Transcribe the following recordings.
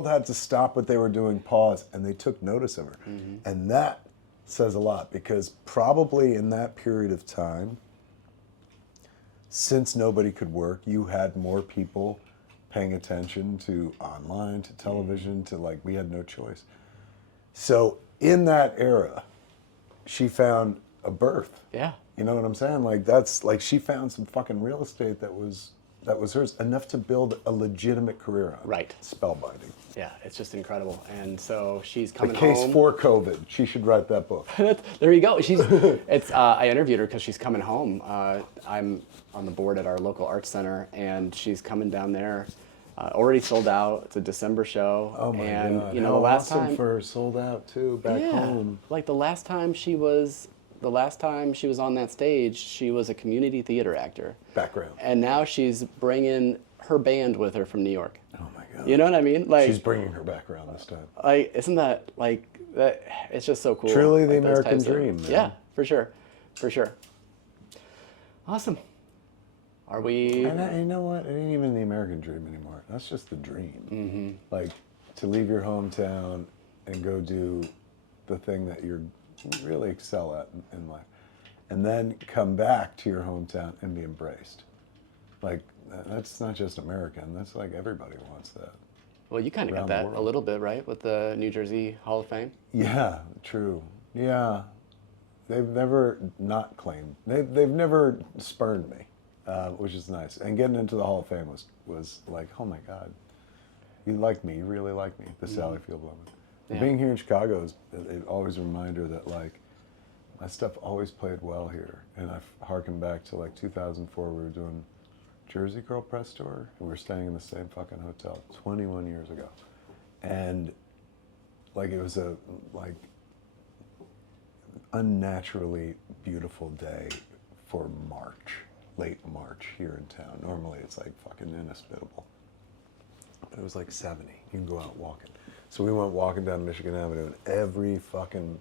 world had to stop what they were doing, pause, and they took notice of her. And that says a lot, because probably in that period of time, since nobody could work, you had more people paying attention to online, to television, to like, we had no choice. So in that era, she found a berth. Yeah. You know what I'm saying? Like, that's like, she found some fucking real estate that was hers, enough to build a legitimate career on. Right. Spellbinding. Yeah, it's just incredible. And so she's The coming case home. for COVID. She should write that book. There you go. I interviewed her because she's coming home. I'm on the board at our local arts center, and she's coming down there. Already sold out. It's a December show. Oh my and, God! You know, How the last awesome time for her, sold out too back home. like the last time she was on that stage, she was a community theater actor. Background. And now she's bringing her band with her from New York. Oh my God! You know what I mean? Like, She's bringing her background this time. like, isn't that like that? It's just so cool. Truly the like, those American types of- dream, man. Yeah, for sure. Awesome. Are we? And you know what? It ain't even the American dream anymore. That's just the dream. Like, to leave your hometown and go do the thing that you really excel at in life, and then come back to your hometown and be embraced. Like, that's not just American. That's like, everybody wants that. Well, you kind of got around the that world. a little bit, right, with the New Jersey Hall of Fame. Yeah, true. Yeah, they've never not claimed. They've never spurned me, which is nice. And getting into the Hall of Fame was like, oh my God, you like me. You really like me. The Sally Field woman. Yeah. Being here in Chicago is always a reminder that, like, my stuff always played well here. And I harken back to like 2004. We were doing Jersey Girl press tour, and we were staying in the same fucking hotel 21 years ago. And like, it was a like unnaturally beautiful day for March, late March here in town. Normally it's like fucking inhospitable. But it was like 70. You can go out walking. So we went walking down Michigan Avenue, and every fucking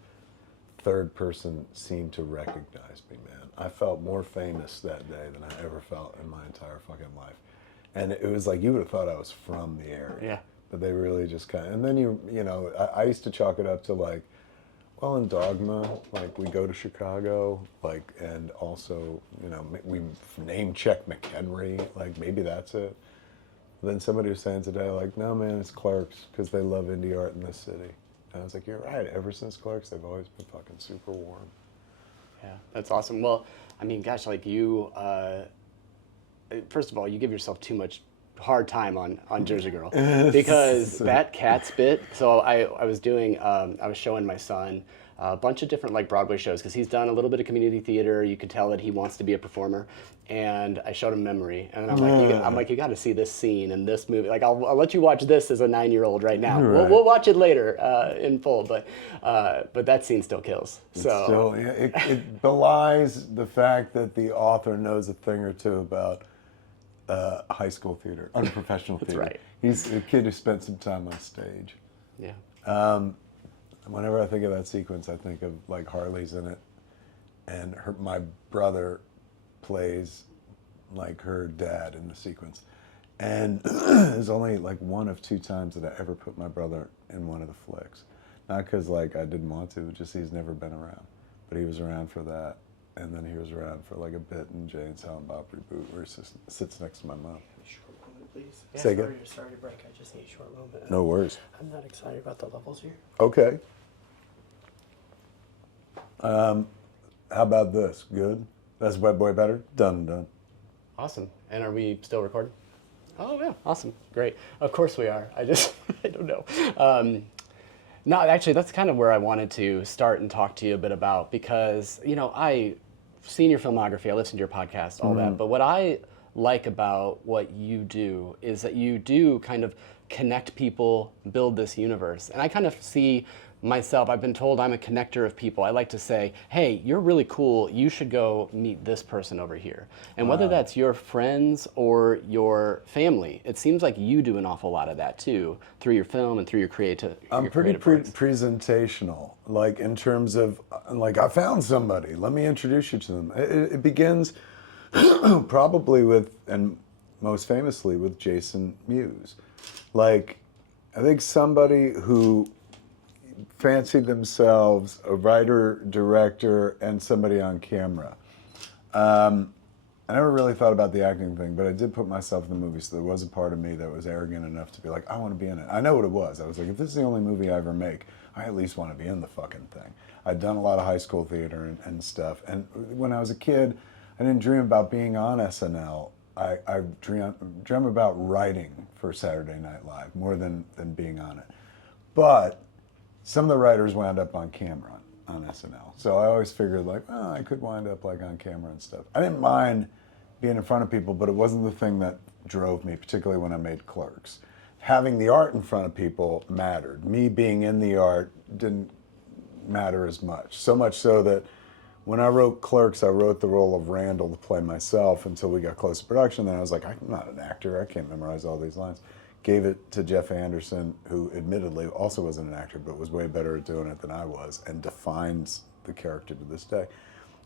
third person seemed to recognize me, man. I felt more famous that day than I ever felt in my entire fucking life. And it was like, you would have thought I was from the area. Yeah. But they really just kind of, and then you know, I used to chalk it up to like, well, in Dogma, like, we go to Chicago, like, and also, you know, we name check McHenry, like, maybe that's it. Then somebody was saying today, like, no, man, it's Clark's, because they love indie art in this city. And I was like, you're right. Ever since Clark's, they've always been fucking super warm. Yeah, that's awesome. Well, I mean, gosh, like you, first of all, you give yourself too much hard time on Jersey Girl because that cat's bit. So I was doing, I was showing my son a bunch of different like Broadway shows because he's done a little bit of community theater. You could tell that he wants to be a performer. And I showed him Memory, and then I'm like, you got to see this scene in this movie. Like, I'll let you watch this as a 9-year-old right now. Right. We'll watch it later in full, but that scene still kills. So Still, it belies the fact that the author knows a thing or two about high school theater, unprofessional theater. right. He's a kid who spent some time on stage. yeah, Whenever I think of that sequence, I think of like Harley's in it, and my brother plays like her dad in the sequence. And there's only like one of 2 times that I ever put my brother in one of the flicks. Not because like I didn't want to, just he's never been around. But he was around for that. And then he was around for like a bit in Jay and Silent Bob Reboot, where he sits next to my mom. Short moment, please. Say again? Sorry to break. I just need a short moment. No worries. I'm not excited about the levels here. Okay. How about this? Good? That's Wet Boy Better? Done. awesome. And are we still recording? Oh yeah, awesome, great. Of course we are. I don't know. No, actually, that's kind of where I wanted to start and talk to you a bit about because, you know, I've seen your filmography, I listened to your podcast, all that, but what I like about what you do is that you do kind of connect people, build this universe. And I kind of see myself, I've been told I'm a connector of people. I like to say, hey, you're really cool, you should go meet this person over here. And whether that's your friends or your family, it seems like you do an awful lot of that too, through your film and through your creative I'm pretty presentational, like in terms of, like, I found somebody, let me introduce you to them. It begins probably with, and most famously with Jason Mewes. Like, I think somebody who fancied themselves a writer, director, and somebody on camera. I never really thought about the acting thing, but I did put myself in the movie, so there was a part of me that was arrogant enough to be like, I want to be in it. I know what it was. I was like, if this is the only movie I ever make, I at least want to be in the fucking thing. I'd done a lot of high school theater and stuff, and when I was a kid, I didn't dream about being on SNL. I dream about writing for Saturday Night Live more than being on it. But some of the writers wound up on camera on SNL. So I always figured like, oh, I could wind up like on camera and stuff. I didn't mind being in front of people, but it wasn't the thing that drove me, particularly when I made Clerks. Having the art in front of people mattered. Me being in the art didn't matter as much. So much so that when I wrote Clerks, I wrote the role of Randall to play myself until we got close to production. Then I was like, I'm not an actor. I can't memorize all these lines. Gave it to Jeff Anderson, who admittedly also wasn't an actor, but was way better at doing it than I was, and defines the character to this day.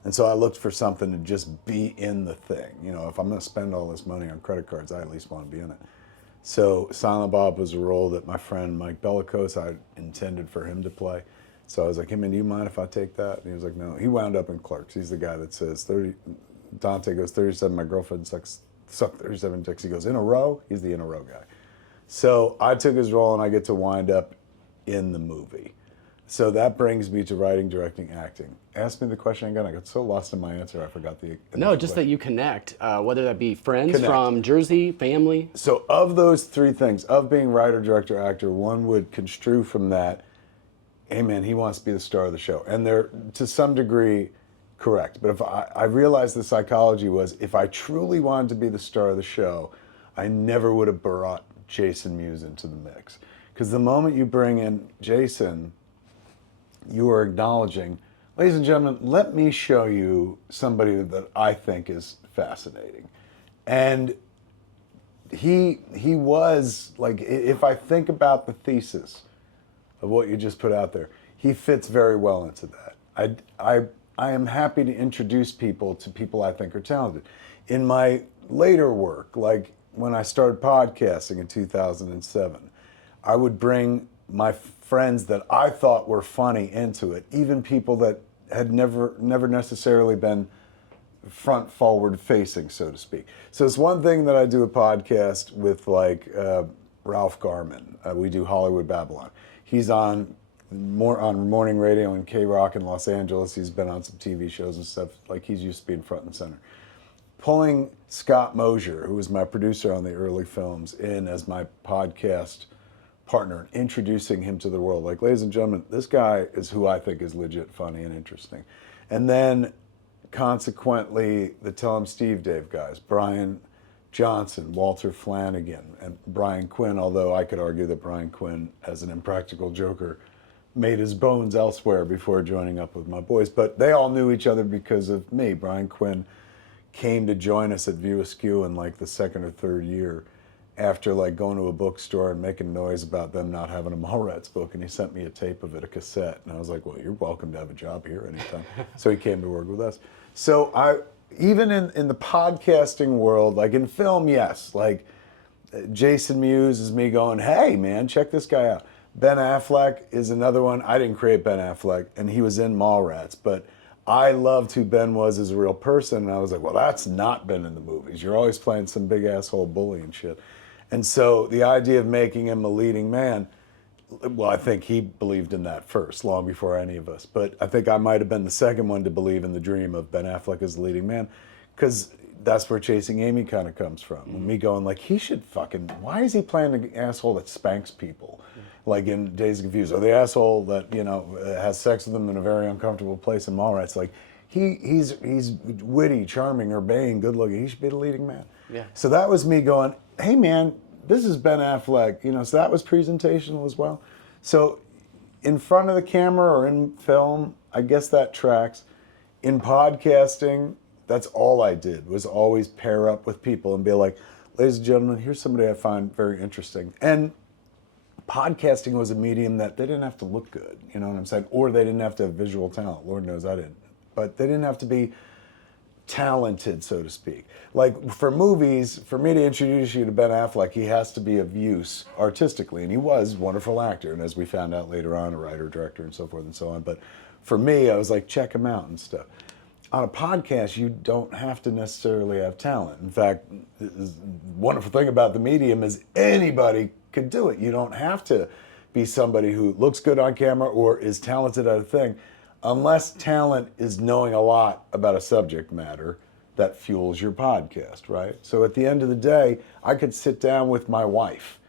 And so I looked for something to just be in the thing. You know, if I'm going to spend all this money on credit cards, I at least want to be in it. So Silent Bob was a role that my friend Mike Bellicose, I intended for him to play. So I was like, hey man, do you mind if I take that? And he was like, no. He wound up in Clerks. He's the guy that says, Dante goes, 37, my girlfriend sucked 37 dicks. He goes, in a row? He's the in a row guy. So I took his role and I get to wind up in the movie. So that brings me to writing, directing, acting. Ask me the question again. I got so lost in my answer, I forgot the No, just that you connect, whether that be friends Connect. from Jersey, family. So of those three things, of being writer, director, actor, one would construe from that, hey man, he wants to be the star of the show. And they're, to some degree, correct. But if I realized the psychology was, if I truly wanted to be the star of the show, I never would have brought Jason Mewes into the mix. Because the moment you bring in Jason, you are acknowledging, ladies and gentlemen, let me show you somebody that I think is fascinating. And he was, like, if I think about the thesis of what you just put out there, he fits very well into that. I am happy to introduce people to people I think are talented. In my later work, like when I started podcasting in 2007, I would bring my friends that I thought were funny into it, even people that had never necessarily been front forward facing, so to speak. So it's one thing that I do a podcast with like Ralph Garman. We do Hollywood Babylon. He's on morning radio in K-Rock in Los Angeles. He's been on some TV shows and stuff. Like, he's used to being front and center. Pulling Scott Mosier, who was my producer on the early films, in as my podcast partner, introducing him to the world. Like, ladies and gentlemen, this guy is who I think is legit funny and interesting. And then, consequently, the Tell 'em Steve Dave guys, Brian Johnson, Walter Flanagan, and Brian Quinn, although I could argue that Brian Quinn, as an impractical joker, made his bones elsewhere before joining up with my boys. But they all knew each other because of me. Brian Quinn came to join us at View Askew in like the second or third year after like going to a bookstore and making noise about them not having a Mallrats book, and he sent me a tape of it, a cassette, and I was like, well, you're welcome to have a job here anytime. So he came to work with us. So even in the podcasting world, like in film, yes, like Jason Mewes is me going, hey man, check this guy out. Ben Affleck is another one. I didn't create Ben Affleck, and he was in Mallrats, but I loved who Ben was as a real person, and I was like, well, that's not Ben in the movies. You're always playing some big asshole bully and shit. And so the idea of making him a leading man, well, I think he believed in that first, long before any of us. But I think I might have been the second one to believe in the dream of Ben Affleck as the leading man, because that's where Chasing Amy kind of comes from. Mm-hmm. Me going like, he should fucking, why is he playing the asshole that spanks people? Like in Dazed and Confused, or the asshole that, you know, has sex with them in a very uncomfortable place in Mallrats. Like, he's witty, charming, urbane, good looking. He should be the leading man. Yeah. So that was me going, hey man, this is Ben Affleck. You know, so that was presentational as well. So in front of the camera or in film, I guess that tracks. In podcasting, that's all I did, was always pair up with people and be like, ladies and gentlemen, here's somebody I find very interesting. And podcasting was a medium that they didn't have to look good, you know what I'm saying? Or they didn't have to have visual talent. Lord knows I didn't. But they didn't have to be talented, so to speak. Like for movies, for me to introduce you to Ben Affleck, he has to be of use artistically, and he was a wonderful actor, and as we found out later on, a writer, director, and so forth and so on. But for me, I was like, check him out and stuff. On a podcast, you don't have to necessarily have talent. In fact, the wonderful thing about the medium is anybody could do it. You don't have to be somebody who looks good on camera or is talented at a thing, unless talent is knowing a lot about a subject matter that fuels your podcast, right? So at the end of the day, I could sit down with my wife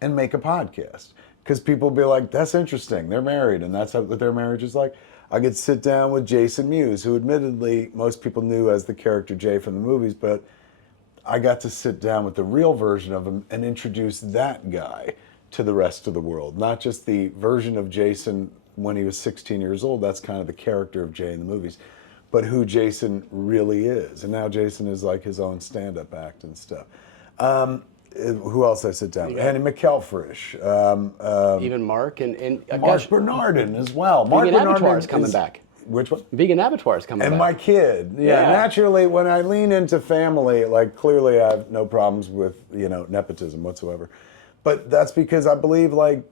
and make a podcast because people will be like, that's interesting. They're married and that's what their marriage is like. I could sit down with Jason Mewes, who admittedly most people knew as the character Jay from the movies, but I got to sit down with the real version of him and introduce that guy to the rest of the world. Not just the version of Jason when he was 16 years old, that's kind of the character of Jay in the movies, but who Jason really is. And now Jason is like his own stand-up act and stuff. Who else I sit down with? Andy McElfresh. Even Mark and Mark Bernardin as well. Mark Vegan Bernardin Abattoir is coming back. Which one? Vegan Abattoir is coming And back. my kid. Yeah, naturally, when I lean into family, like clearly I have no problems with, nepotism whatsoever. But that's because I believe like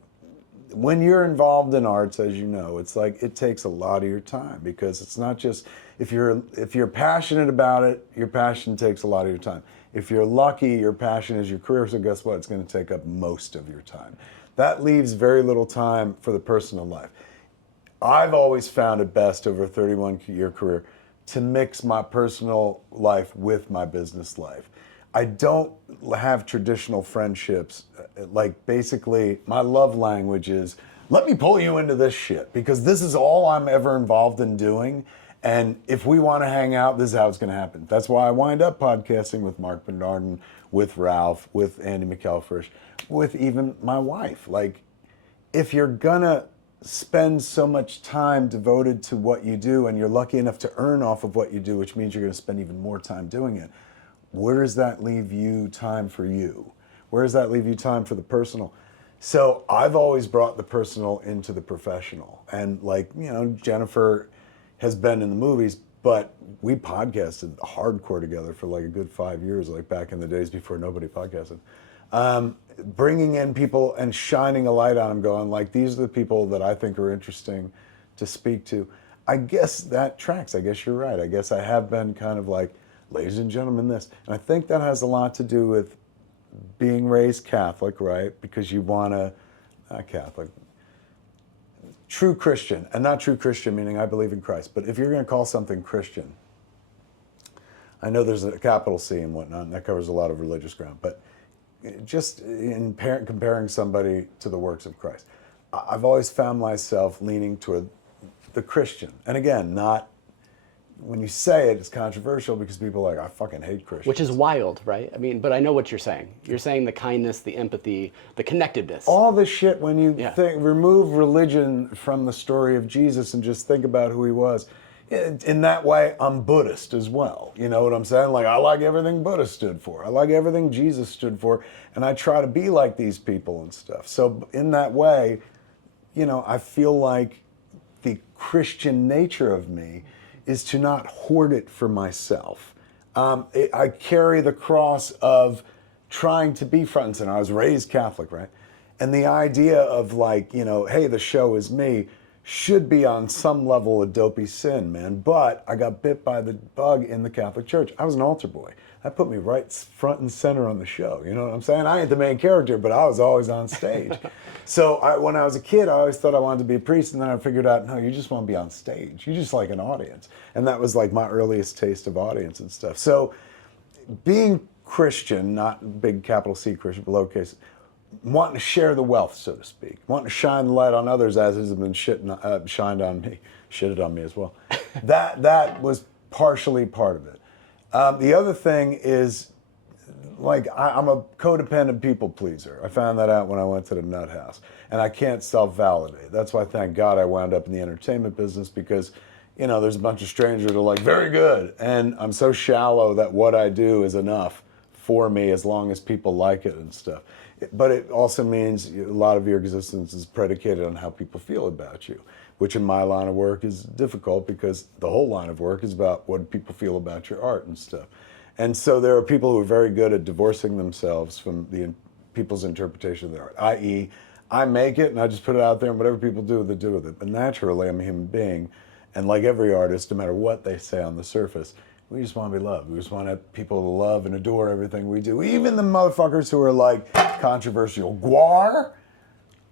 when you're involved in arts, as you know, it's like it takes a lot of your time because it's not just if you're passionate about it, your passion takes a lot of your time. If you're lucky, your passion is your career, so guess what? It's going to take up most of your time. That leaves very little time for the personal life. I've always found it best over a 31-year career to mix my personal life with my business life. I don't have traditional friendships. Like basically, my love language is, let me pull you into this shit because this is all I'm ever involved in doing. And if we want to hang out, this is how it's going to happen. That's why I wind up podcasting with Mark Bernardin, with Ralph, with Andy McElfresh, with even my wife. Like, if you're going to spend so much time devoted to what you do and you're lucky enough to earn off of what you do, which means you're going to spend even more time doing it, where does that leave you time for you? Where does that leave you time for the personal? So I've always brought the personal into the professional. And like, Jennifer has been in the movies, but we podcasted hardcore together for like a good 5 years, like back in the days before nobody podcasted. Bringing in people and shining a light on them, going like, these are the people that I think are interesting to speak to. I guess that tracks. I guess you're right. I guess I have been kind of like, ladies and gentlemen, this. And I think that has a lot to do with being raised Catholic, right? Because you want to, not Catholic, true Christian, and not true Christian meaning I believe in Christ, but if you're going to call something Christian, I know there's a capital C and whatnot, and that covers a lot of religious ground, but just in comparing somebody to the works of Christ, I've always found myself leaning toward the Christian. And again, not, when you say it, it's controversial because people are like, I fucking hate Christians. Which is wild, right? I mean, but I know what you're saying. You're saying the kindness, the empathy, the connectedness. All the shit when you remove religion from the story of Jesus and just think about who he was. In that way, I'm Buddhist as well. You know what I'm saying? Like, I like everything Buddha stood for. I like everything Jesus stood for. And I try to be like these people and stuff. So in that way, I feel like the Christian nature of me is to not hoard it for myself. I carry the cross of trying to be front and center. I was raised Catholic, right? And the idea of like, hey, the show is me, should be on some level a dopey sin, man. But I got bit by the bug in the Catholic Church. I was an altar boy. That put me right front and center on the show. You know what I'm saying? I ain't the main character, but I was always on stage. So when I was a kid, I always thought I wanted to be a priest, and then I figured out, no, you just want to be on stage. You just like an audience. And that was like my earliest taste of audience and stuff. So being Christian, not big capital C Christian, but lowercase, wanting to share the wealth, so to speak, wanting to shine the light on others as has been shined on me, shitted on me as well. That was partially part of it. The other thing is, like, I'm a codependent people pleaser. I found that out when I went to the nut house, and I can't self-validate. That's why, thank God, I wound up in the entertainment business because, there's a bunch of strangers that are like, very good, and I'm so shallow that what I do is enough for me as long as people like it and stuff. But it also means a lot of your existence is predicated on how people feel about you. which in my line of work is difficult because the whole line of work is about what people feel about your art and stuff. And so there are people who are very good at divorcing themselves from people's interpretation of their art, i.e., I make it and I just put it out there and whatever people do with it, do with it. But naturally, I'm a human being. And like every artist, no matter what they say on the surface, we just want to be loved. We just want people to love and adore everything we do. Even the motherfuckers who are like controversial. Guar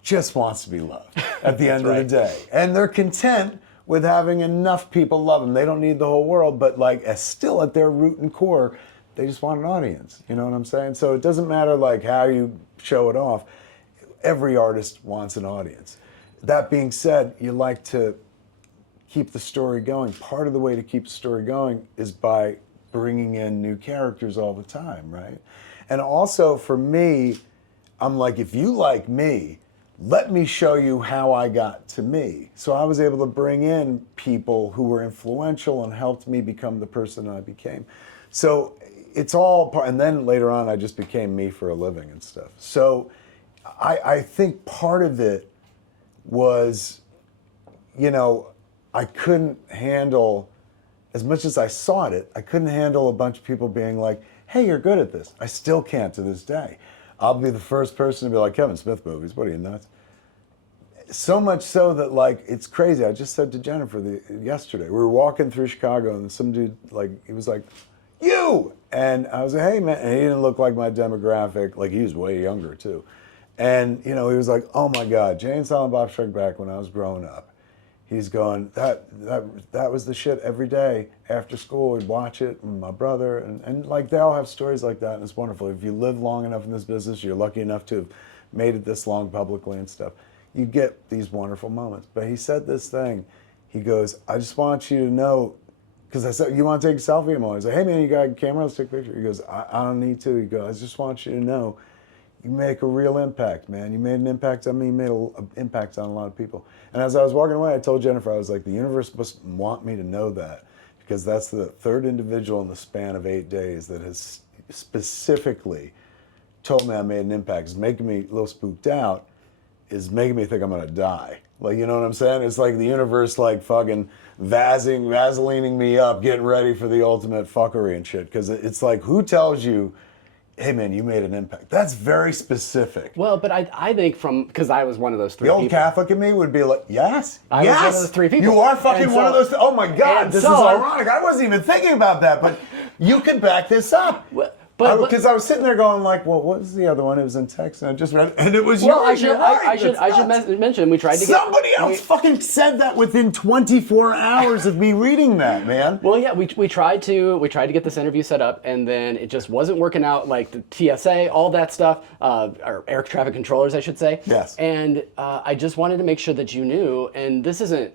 just wants to be loved at the end of the day. And they're content with having enough people love them. They don't need the whole world, but like still at their root and core, they just want an audience. You know what I'm saying? So it doesn't matter like how you show it off. Every artist wants an audience. That being said, you like to keep the story going. Part of the way to keep the story going is by bringing in new characters all the time, right? And also for me, I'm like, if you like me, let me show you how I got to me. So I was able to bring in people who were influential and helped me become the person I became. So it's all part, and then later on I just became me for a living and stuff. So I think part of it was, you know, I couldn't handle, as much as I sought it, I couldn't handle a bunch of people being like, hey, you're good at this. I still can't to this day. I'll be the first person to be like, Kevin Smith movies, what are you, nuts? So much so that like, it's crazy. I just said to Jennifer yesterday, we were walking through Chicago and some dude, like, he was like, you! And I was like, hey man, and he didn't look like my demographic, like he was way younger too. And you know, he was like, oh my God, Jay and Silent Bob Strike Back when I was growing up. He's going, that was the shit every day after school. We'd watch it with my brother. And like they all have stories like that and it's wonderful. If you live long enough in this business, you're lucky enough to have made it this long publicly and stuff, you get these wonderful moments. But he said this thing, he goes, I just want you to know, because I said, you want to take a selfie? I'm always like, hey man, you got a camera? Let's take a picture. He goes, I don't need to. He goes, I just want you to know, you make a real impact, man. You made an impact on me, you made an impact on a lot of people. And as I was walking away, I told Jennifer, I was like, the universe must want me to know that, because that's the third individual in the span of 8 days that has specifically told me I made an impact. It's making me a little spooked out, is making me think I'm gonna die. Like, you know what I'm saying? It's like the universe like fucking vaselining me up, getting ready for the ultimate fuckery and shit. Because it's like, who tells you, hey man, you made an impact? That's very specific. Well, but I think because I was one of those three The people. old Catholic in me would be like, yes, I yes, was one of those three people. You are fucking And one of so- those. Oh my God, and this so- is ironic. I wasn't even thinking about that, but you can back this up. Because I was sitting there going like, well, what was the other one? It was in text, and I just read, and it was Well, yours. You're right. I should That's nuts. mention we tried to get Somebody else fucking said that within 24 hours of me reading that, man. Well, yeah, we tried to get this interview set up, and then it just wasn't working out. Like the TSA, all that stuff, or air traffic controllers, I should say. Yes. And I just wanted to make sure that you knew. And this isn't,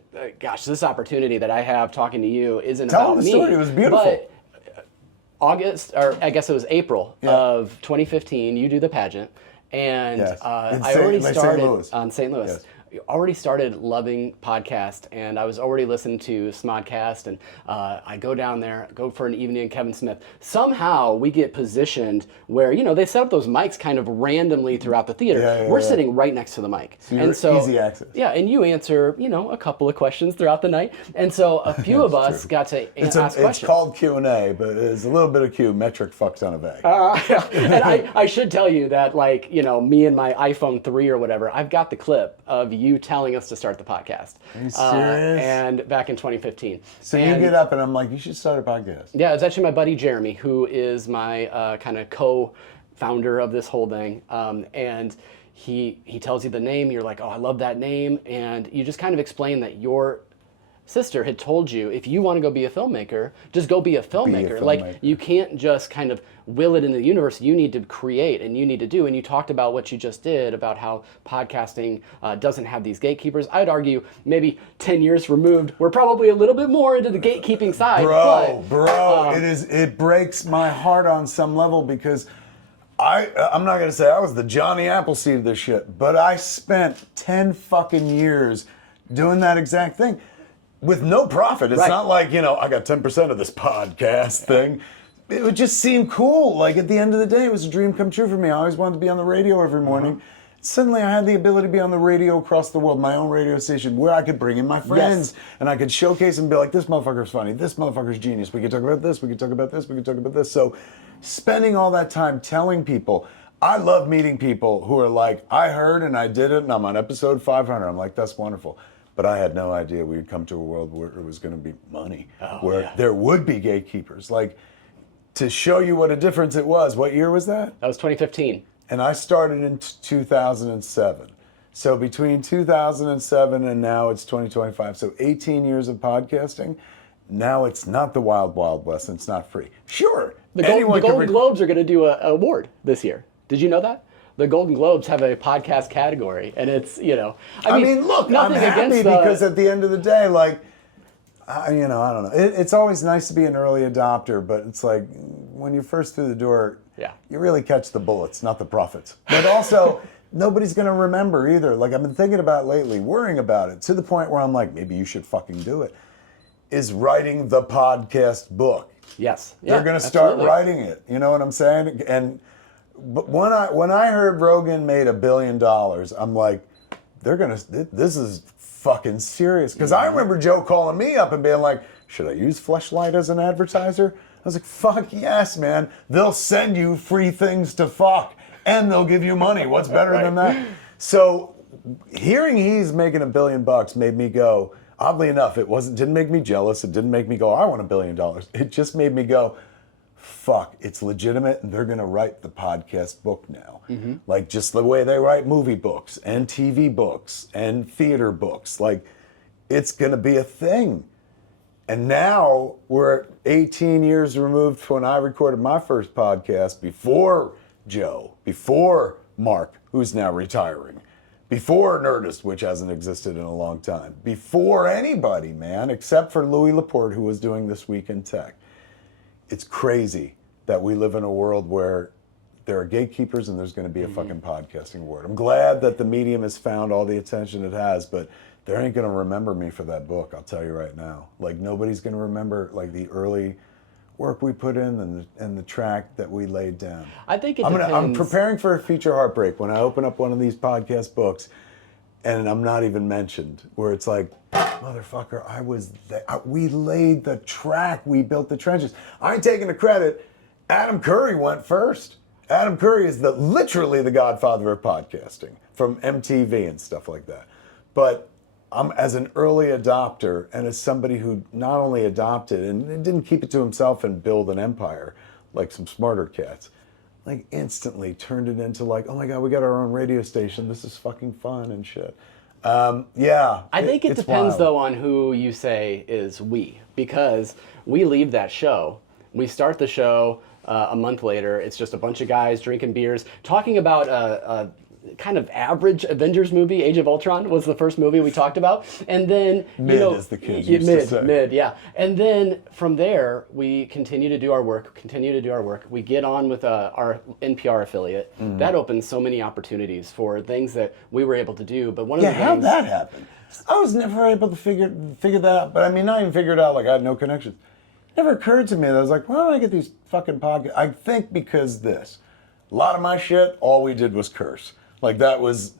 this opportunity that I have talking to you isn't Tell about the me. story. It was beautiful. But August, or I guess it was April of 2015. You do the pageant, and Yes. I already started St. Louis. on St. Louis. Yes. Already started loving podcast, and I was already listening to Smodcast, and I go down there, go for an evening in Kevin Smith. Somehow we get positioned where, you know, they set up those mics kind of randomly throughout the theater. Yeah, We're sitting right next to the mic. you're easy access. Yeah, and you answer, you know, a couple of questions throughout the night. And so a few of us got to ask questions. It's called Q&A, but it's a little bit of Q, metric fuck ton of A. And I should tell you that, like, you know, me and my iPhone 3 or whatever, I've got the clip of you telling us to start the podcast. Are you serious? And back in 2015. So And, you get up and I'm like, you should start a podcast. Yeah, it's actually my buddy Jeremy, who is my kind of co-founder of this whole thing. And he tells you the name, you're like, oh, I love that name. And you just kind of explain that your sister had told you, if you want to go be a filmmaker, just go be a filmmaker. Like, filmmaker. you can't just kind of will it into the universe. You need to create, and you need to do. And you talked about what you just did, about how podcasting doesn't have these gatekeepers. I'd argue maybe 10 years removed, we're probably a little bit more into the gatekeeping side. It breaks my heart on some level, because I'm not going to say I was the Johnny Appleseed of this shit, but I spent 10 fucking years doing that exact thing with no profit. It's not like, you know, I got 10% of this podcast thing. It would just seem cool. Like, at the end of the day, it was a dream come true for me. I always wanted to be on the radio every morning. suddenly I had the ability to be on the radio across the world, my own radio station, where I could bring in my friends and I could showcase and be like, this motherfucker's funny, this motherfucker's genius. We could talk about this, we could talk about this, we could talk about this. So spending all that time telling people, I love meeting people who are like, I heard and I did it and I'm on episode 500. I'm like, that's wonderful. But I had no idea we'd come to a world where it was going to be money, where there would be gatekeepers. Like, to show you what a difference it was, what year was that? That was 2015. And I started in 2007. So between 2007 and now it's 2025. So 18 years of podcasting. Now it's not the wild, wild west and it's not free. Sure. The Golden Globes are going to do an award this year. Did you know that? The Golden Globes have a podcast category, and it's, I mean look, I'm happy because at the end of the day, like, I don't know. It's always nice to be an early adopter, but it's like when you're first through the door, you really catch the bullets, not the profits. But also, nobody's going to remember either. Like, I've been thinking about lately, worrying about it, to the point where I'm like, maybe you should fucking do it, is writing the podcast book. Yes. They're going to start writing it. You know what I'm saying? But when I heard Rogan made $1 billion, I'm like, this is fucking serious. Because I remember Joe calling me up and being like, should I use Fleshlight as an advertiser? I was like, fuck yes, man. They'll send you free things to fuck and they'll give you money. What's better than that? So hearing he's making $1 billion made me go, oddly enough, didn't make me jealous. It didn't make me go, I want $1 billion. It just made me go, fuck, it's legitimate and they're going to write the podcast book now. Like just the way they write movie books and TV books and theater books. Like, it's going to be a thing. And now we're 18 years removed from when I recorded my first podcast before Joe, before Mark, who's now retiring, before Nerdist, which hasn't existed in a long time, before anybody, man, except for Louis Laporte, who was doing This Week in Tech. It's crazy that we live in a world where there are gatekeepers and there's going to be a fucking podcasting award. I'm glad that the medium has found all the attention it has, but they ain't going to remember me for that book, I'll tell you right now. Like, nobody's going to remember like the early work we put in and the track that we laid down. I think depends. I'm preparing for a future heartbreak when I open up one of these podcast books and I'm not even mentioned, where it's like, motherfucker, I was there. We laid the track. We built the trenches. I ain't taking the credit. Adam Curry went first. Adam Curry is literally the godfather of podcasting from MTV and stuff like that. But I'm, as an early adopter and as somebody who not only adopted and didn't keep it to himself and build an empire like some smarter cats, like instantly turned it into like, oh my God, we got our own radio station. This is fucking fun and shit. I think it depends though on who you say is we, because we leave that show. We start the show a month later. It's just a bunch of guys drinking beers, talking about a kind of average Avengers movie. Age of Ultron was the first movie we talked about, and then as the kids used to say. Mid, yeah. And then from there, we continue to do our work. We get on with our NPR affiliate. That opens so many opportunities for things that we were able to do. But one of the things, how'd that happen? I was never able to figure that out. But I mean, not even figured out. Like, I had no connections. It never occurred to me that I was like, why don't I get these fucking podcasts? I think because a lot of my shit, all we did was curse. Like, that was,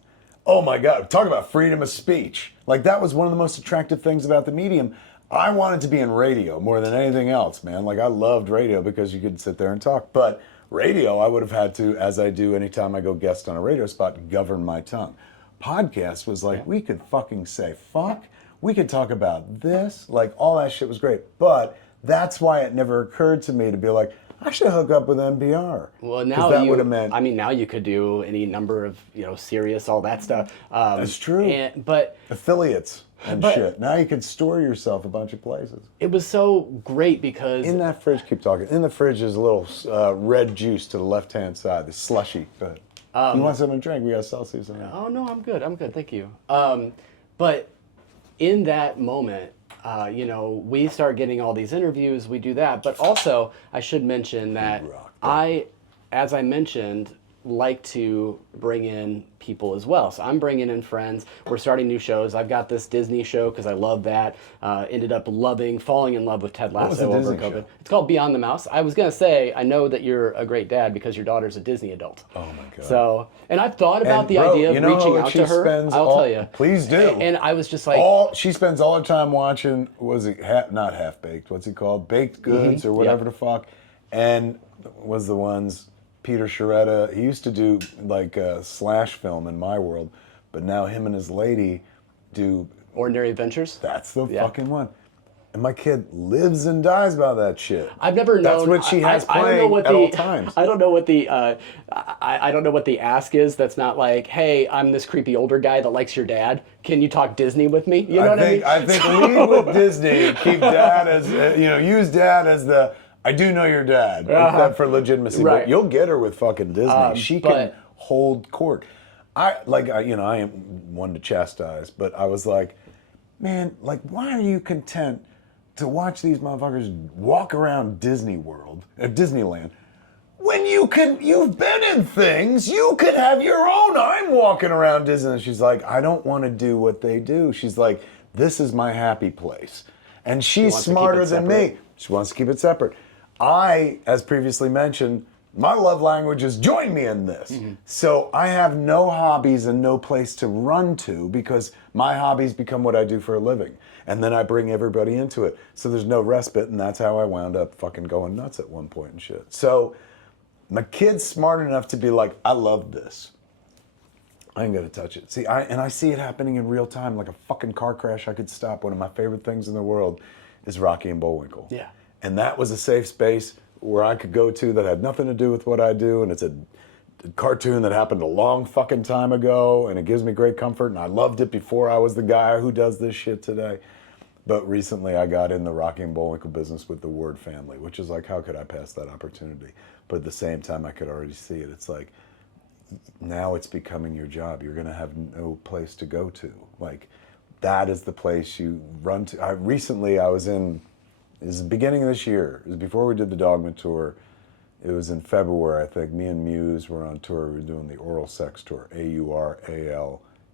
oh my God, talk about freedom of speech. Like, that was one of the most attractive things about the medium. I wanted to be in radio more than anything else, man. Like, I loved radio because you could sit there and talk. But radio, I would have had to, as I do anytime I go guest on a radio spot, govern my tongue. Podcast was like, we could fucking say fuck. We could talk about this. Like, all that shit was great. But that's why it never occurred to me to be like, I should hook up with NPR. Well, now that would have meant. I mean, now you could do any number of, Sirius, all that stuff. That's true. But affiliates and shit. Now you can store yourself a bunch of places. It was so great because in that fridge, keep talking. In the fridge is a little red juice to the left-hand side, the slushy. Go ahead. You want something to drink? We got Celsius in there. Oh no, I'm good. Thank you. But in that moment, we start getting all these interviews, we do that, but also I should mention that as I mentioned, like to bring in people as well. So I'm bringing in friends. We're starting new shows. I've got this Disney show because I love that. Ended up falling in love with Ted was Lasso the over Disney COVID. show? It's called Beyond the Mouse. I was going to say, I know that you're a great dad because your daughter's a Disney adult. Oh my God. So, and I've thought about And, the bro, idea of you know reaching what out she to her. spends I'll all- tell you. Please do. And I was just like, She spends all her time watching, was it not half baked? What's it called? Baked goods or whatever the fuck. And was the ones Peter Sharetta. He used to do like a slash film in my world, but now him and his lady do. Ordinary Adventures. That's the Yeah. fucing one. And my kid lives and dies by that shit. I've never known. That's what she has I don't know playing what at the, all times. I don't know what the. I don't know what the ask is. That's not like, hey, I'm this creepy older guy that likes your dad. Can you talk Disney with me? You know what I mean? I think lead with Disney. Keep dad as use dad as the. I do know your dad that for legitimacy. Right. But you'll get her with fucking Disney. She can but- hold court. I am one to chastise, but I was like, man, like, why are you content to watch these motherfuckers walk around Disney World, Disneyland, when you've been in things, you could have your own. I'm walking around Disney. And she's like, I don't want to do what they do. She's like, this is my happy place. And she's wants to keep smarter it than separate. me. She wants to keep it separate. I, as previously mentioned, my love language is join me in this. So I have no hobbies and no place to run to because my hobbies become what I do for a living. And then I bring everybody into it. So there's no respite, and that's how I wound up fucking going nuts at one point and shit. So my kid's smart enough to be like, I love this. I ain't gonna touch it. See, I see it happening in real time, like a fucking car crash I could stop. One of my favorite things in the world is Rocky and Bullwinkle. Yeah. And that was a safe space where I could go to that had nothing to do with what I do, and it's a cartoon that happened a long fucking time ago, and it gives me great comfort, and I loved it before I was the guy who does this shit today. But recently I got in the Rocky and Bullwinkle business with the Ward family, which is like, how could I pass that opportunity? But at the same time, I could already see it. It's like, now it's becoming your job. You're going to have no place to go to. Like, that is the place you run to. I was in, it was the beginning of this year. It was before we did the Dogma tour. It was in February, I think. Me and Muse were on tour. We were doing the Oral Sex Tour,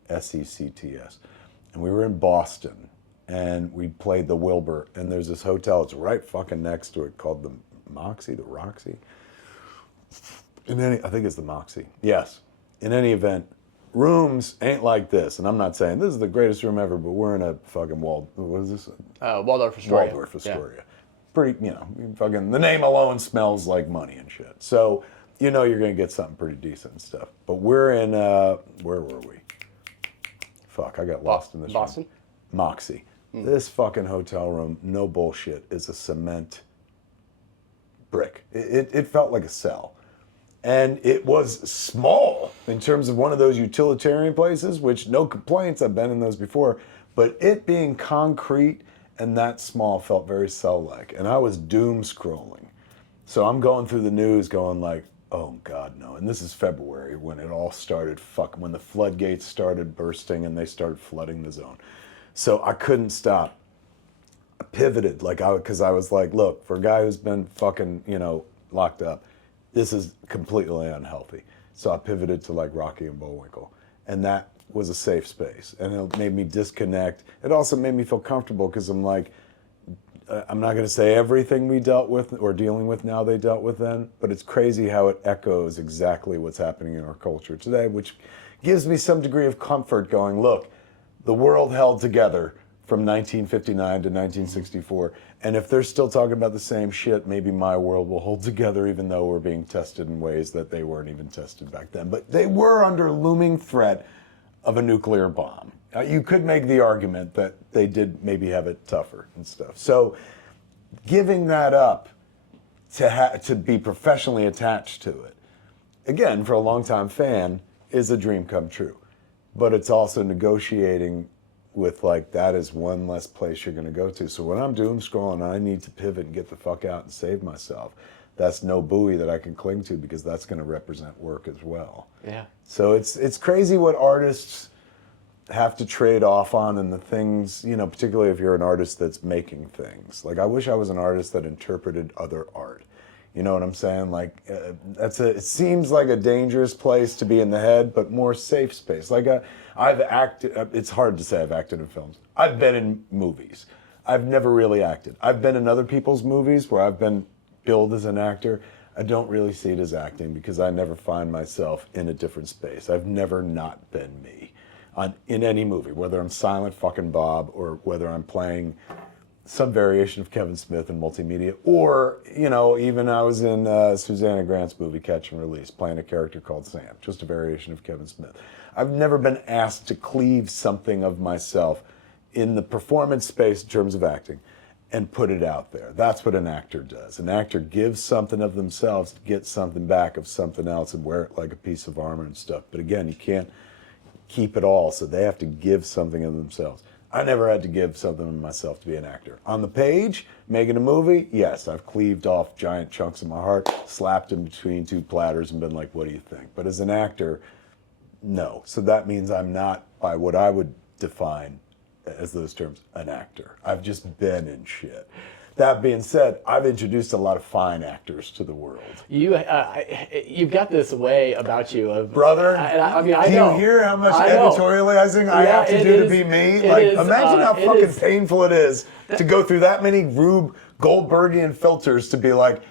AURALSECTS. And we were in Boston, and we played the Wilbur. And there's this hotel, it's right fucking next to it, called the Moxie, the Roxy. I think it's the Moxie. Yes. In any event, rooms ain't like this. And I'm not saying this is the greatest room ever, but we're in a fucking what is this? Waldorf Astoria. Waldorf Yeah. Astoria. Pretty, fucking, the name alone smells like money and shit. So, you're going to get something pretty decent and stuff. But we're in, where were we? Fuck, I got lost in this Boston? room. Moxie. This fucking hotel room, no bullshit, is a cement brick. It felt like a cell. And it was small in terms of one of those utilitarian places, which no complaints, I've been in those before, but it being concrete and that small felt very cell-like. And I was doom scrolling. So I'm going through the news going like, oh God, no. And this is February when it all started, when the floodgates started bursting and they started flooding the zone. So I couldn't stop. I pivoted, because I was like, look, for a guy who's been fucking, locked up, this is completely unhealthy. So I pivoted to like Rocky and Bullwinkle. And that was a safe space. And it made me disconnect. It also made me feel comfortable because I'm like, I'm not going to say everything we dealt with or dealing with now they dealt with then, but it's crazy how it echoes exactly what's happening in our culture today, which gives me some degree of comfort going, look, the world held together from 1959 to 1964. And if they're still talking about the same shit, maybe my world will hold together even though we're being tested in ways that they weren't even tested back then. But they were under looming threat of a nuclear bomb. You could make the argument that they did maybe have it tougher and stuff. So giving that up to be professionally attached to it, again, for a longtime fan, is a dream come true. But it's also negotiating with like, that is one less place you're going to go to. So when I'm doom scrolling and I need to pivot and get the fuck out and save myself, that's no buoy that I can cling to because that's going to represent work as well. Yeah. So it's crazy what artists have to trade off on and the things, particularly if you're an artist that's making things. Like, I wish I was an artist that interpreted other art. You know what I'm saying? Like it seems like a dangerous place to be in the head, but more safe space. Like I've acted. It's hard to say I've acted in films. I've been in movies. I've never really acted. I've been in other people's movies where I've been billed as an actor. I don't really see it as acting because I never find myself in a different space. I've never not been me in any movie, whether I'm Silent fucking Bob or whether I'm playing some variation of Kevin Smith in multimedia, or, you know, even I was in Susanna Grant's movie Catch and Release, playing a character called Sam, just a variation of Kevin Smith. I've never been asked to cleave something of myself in the performance space in terms of acting and put it out there. That's what an actor does. An actor gives something of themselves to get something back of something else and wear it like a piece of armor and stuff. But again, you can't keep it all, so they have to give something of themselves. I never had to give something of myself to be an actor. On the page, making a movie, yes, I've cleaved off giant chunks of my heart, slapped them between two platters and been like, what do you think? But as an actor, no. So that means I'm not, by what I would define as those terms, an actor. I've just been in shit. That being said, I've introduced a lot of fine actors to the world. You've got this way about you of Brother, I mean, do you hear how much editorializing I have to do to be me? Like, imagine how fucking painful it is to go through that many Rube Goldbergian filters to be like,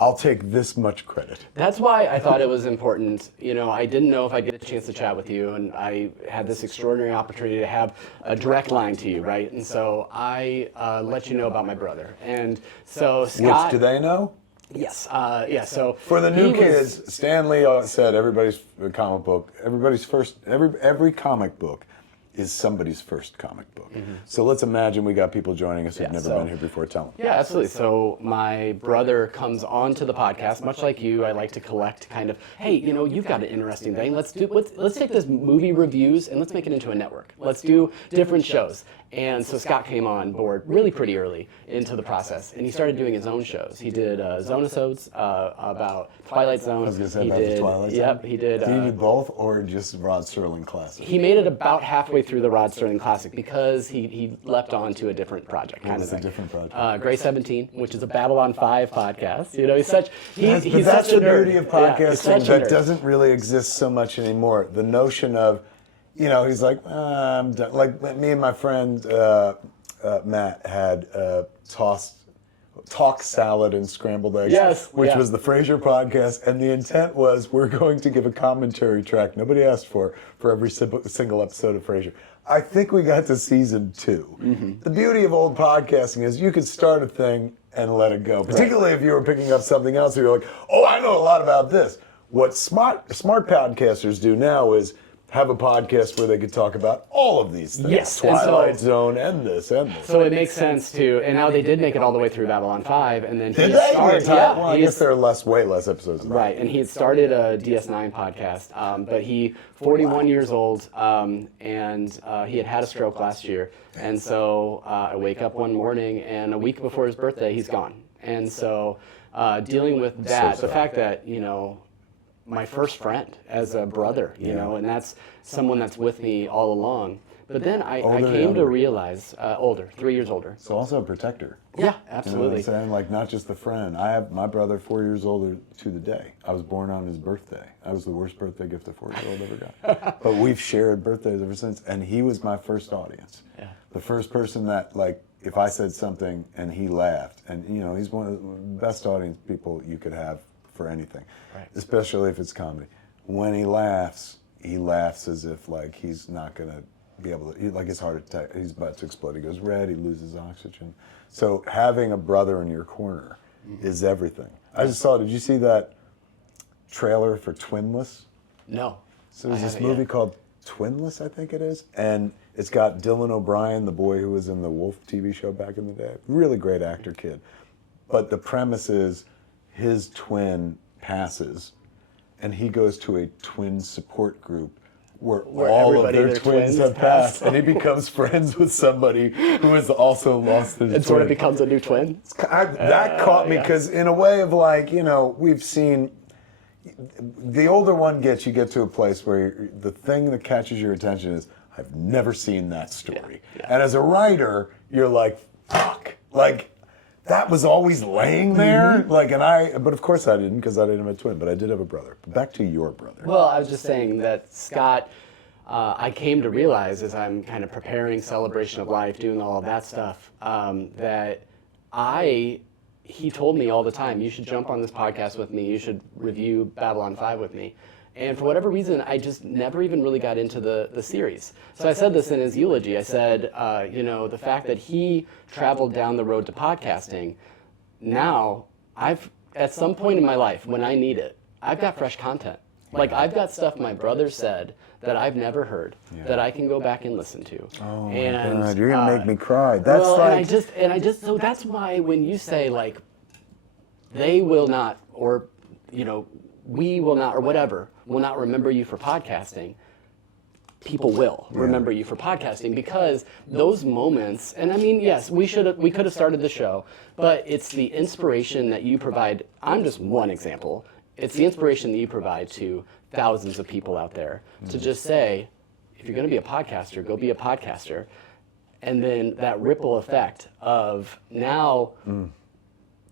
I'll take this much credit. That's why I thought it was important. You know, I didn't know if I'd get a chance to chat with you, and I had this extraordinary opportunity to have a direct line to you, right? And so I let you know about my brother. And so Scott... Which, do they know? Yes. So for the new kids, Stan Lee said everybody's comic book, every comic book is somebody's first comic book. Mm-hmm. So let's imagine we got people joining us who've never been here before. Tell them. Yeah, absolutely. So my brother comes on to the podcast, much like you. I like to collect kind of, hey, you know, you've got an interesting thing. Let's take this movie reviews and let's make it into a network. Let's do different shows. And so Scott came on board really pretty early into the process, and he started doing his own shows. He did Zone-isodes about Twilight Zone. I was going to say about the Twilight Zone? Yep, he did. Did he do both, or just Rod Serling Classic? He made it about halfway through the Rod Serling Classic because he leapt on to a different project. What was a different project? Grey 17, which is a Babylon 5 podcast. You know, he's such that's the beauty of podcasting that doesn't really exist so much anymore. The notion of, you know, he's like, I'm done. Like me and my friend Matt had Talk Salad and Scrambled Eggs, which was the Frasier podcast, and the intent was we're going to give a commentary track nobody asked for every single episode of Frasier. I think we got to season 2. Mm-hmm. The beauty of old podcasting is you could start a thing and let it go, particularly if you were picking up something else and you're like, oh, I know a lot about this. What smart podcasters do now is have a podcast where they could talk about all of these things. Yes. Twilight Zone and this and this. So it makes sense to, and now they did make it all the way through Babylon 5, and then did they? Well, I guess there are way less episodes. Right, and he had started a DS9 podcast, but he, 41 years old, and he had a stroke last year, and so I wake up one morning, and a week before his birthday, he's gone. And so dealing with that, the fact that, you know, my first friend as a brother, you know, and that's someone that's with me all along. But then I came to realize, older, 3 years older. So also a protector. Yeah, absolutely. You know what I'm saying? Like, not just the friend. I have my brother 4 years older to the day. I was born on his birthday. That was the worst birthday gift a 4-year-old ever got. But we've shared birthdays ever since, and he was my first audience. Yeah. The first person that, like, if I said something and he laughed, and, you know, he's one of the best audience people you could have for anything, especially if it's comedy. When he laughs as if like he's not gonna be able to, like his heart attack, he's about to explode. He goes red, he loses oxygen. So having a brother in your corner is everything. I just saw, did you see that trailer for Twinless? No. So there's this movie called Twinless, I think it is, and it's got Dylan O'Brien, the boy who was in the Wolf TV show back in the day. Really great actor kid. But the premise is, his twin passes, and he goes to a twin support group where all of their twins have passed, and he becomes friends with somebody who has also lost his twin. And sort of becomes a new twin? That caught me, because in a way of like, you know, we've seen, the older one gets, you get to a place where the thing that catches your attention is, I've never seen that story. Yeah. And as a writer, you're like, fuck. Like, that was always laying there. Like, but of course I didn't, because I didn't have a twin, but I did have a brother. But back to your brother. Well, I was just saying that Scott, I came to realize as I'm kind of preparing Celebration of Life, doing all of that stuff, that he told me all the time, you should jump on this podcast with me, you should review Babylon 5 with me. And for whatever reason, I just never even really got into the series. So I said this in his eulogy. I said, the fact that he traveled down the road to podcasting, now at some point in my life, when I need it, I've got fresh content. Like, I've got stuff my brother said that I've never heard that I can go back and listen to. Oh my God, you're gonna make me cry. That's so that's why when you say, like, they will not, or we will not, or whatever, will not remember you for podcasting, people will remember you for podcasting, because those moments, and I mean, yes, we could have started the show, but it's the inspiration that you provide. I'm just one example. It's the inspiration that you provide to thousands of people out there to just say, if you're going to be a podcaster, go be a podcaster. And then that ripple effect of now,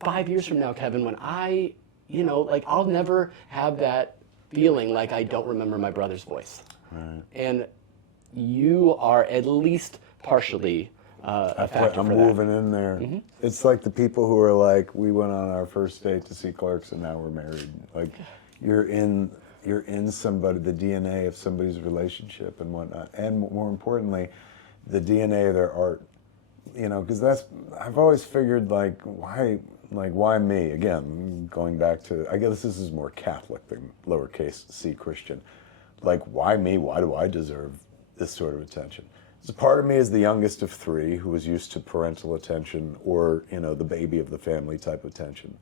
5 years from now, Kevin, when I'll never have that feeling like I don't remember my brother's voice. Right. And you are at least partially a factor I'm for that. moving in there. Mm-hmm. It's like the people who are like, we went on our first date to see Clerks and now we're married. Like, you're in somebody, the DNA of somebody's relationship and whatnot. And more importantly, the DNA of their art. Because I've always figured, like, why me? Again, going back to, I guess this is more Catholic than lowercase c Christian. Like, why me? Why do I deserve this sort of attention? So part of me is the youngest of three who was used to parental attention or, the baby of the family type attention.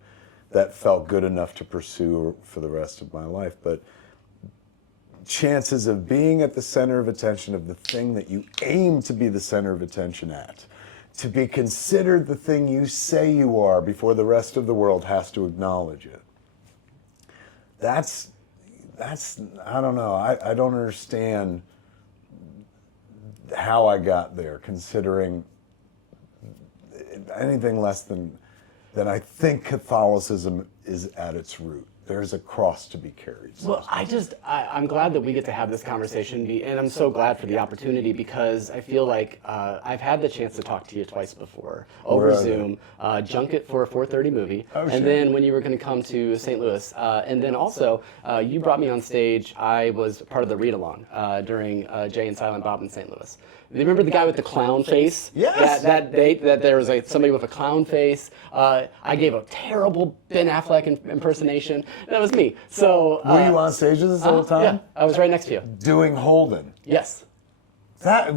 That felt good enough to pursue for the rest of my life. But chances of being at the center of attention of the thing that you aim to be the center of attention at, to be considered the thing you say you are before the rest of the world has to acknowledge it. That's I don't know. I don't understand how I got there, considering anything less than I think Catholicism is at its root. There's a cross to be carried. Well, I'm glad that we get to have this conversation, and I'm so glad for the opportunity, because I feel like I've had the chance to talk to you twice before over Zoom, junket for a 4:30 movie, and then when you were going to come to St. Louis, and then also you brought me on stage. I was part of the read-along during Jay and Silent Bob in St. Louis. Do you remember the guy with the clown face? Yes. That date that there was somebody with a clown face. I gave a terrible Ben Affleck impersonation. That was me. So were you on stage this whole time? Yeah, I was right next to you. Doing Holden. Yes. That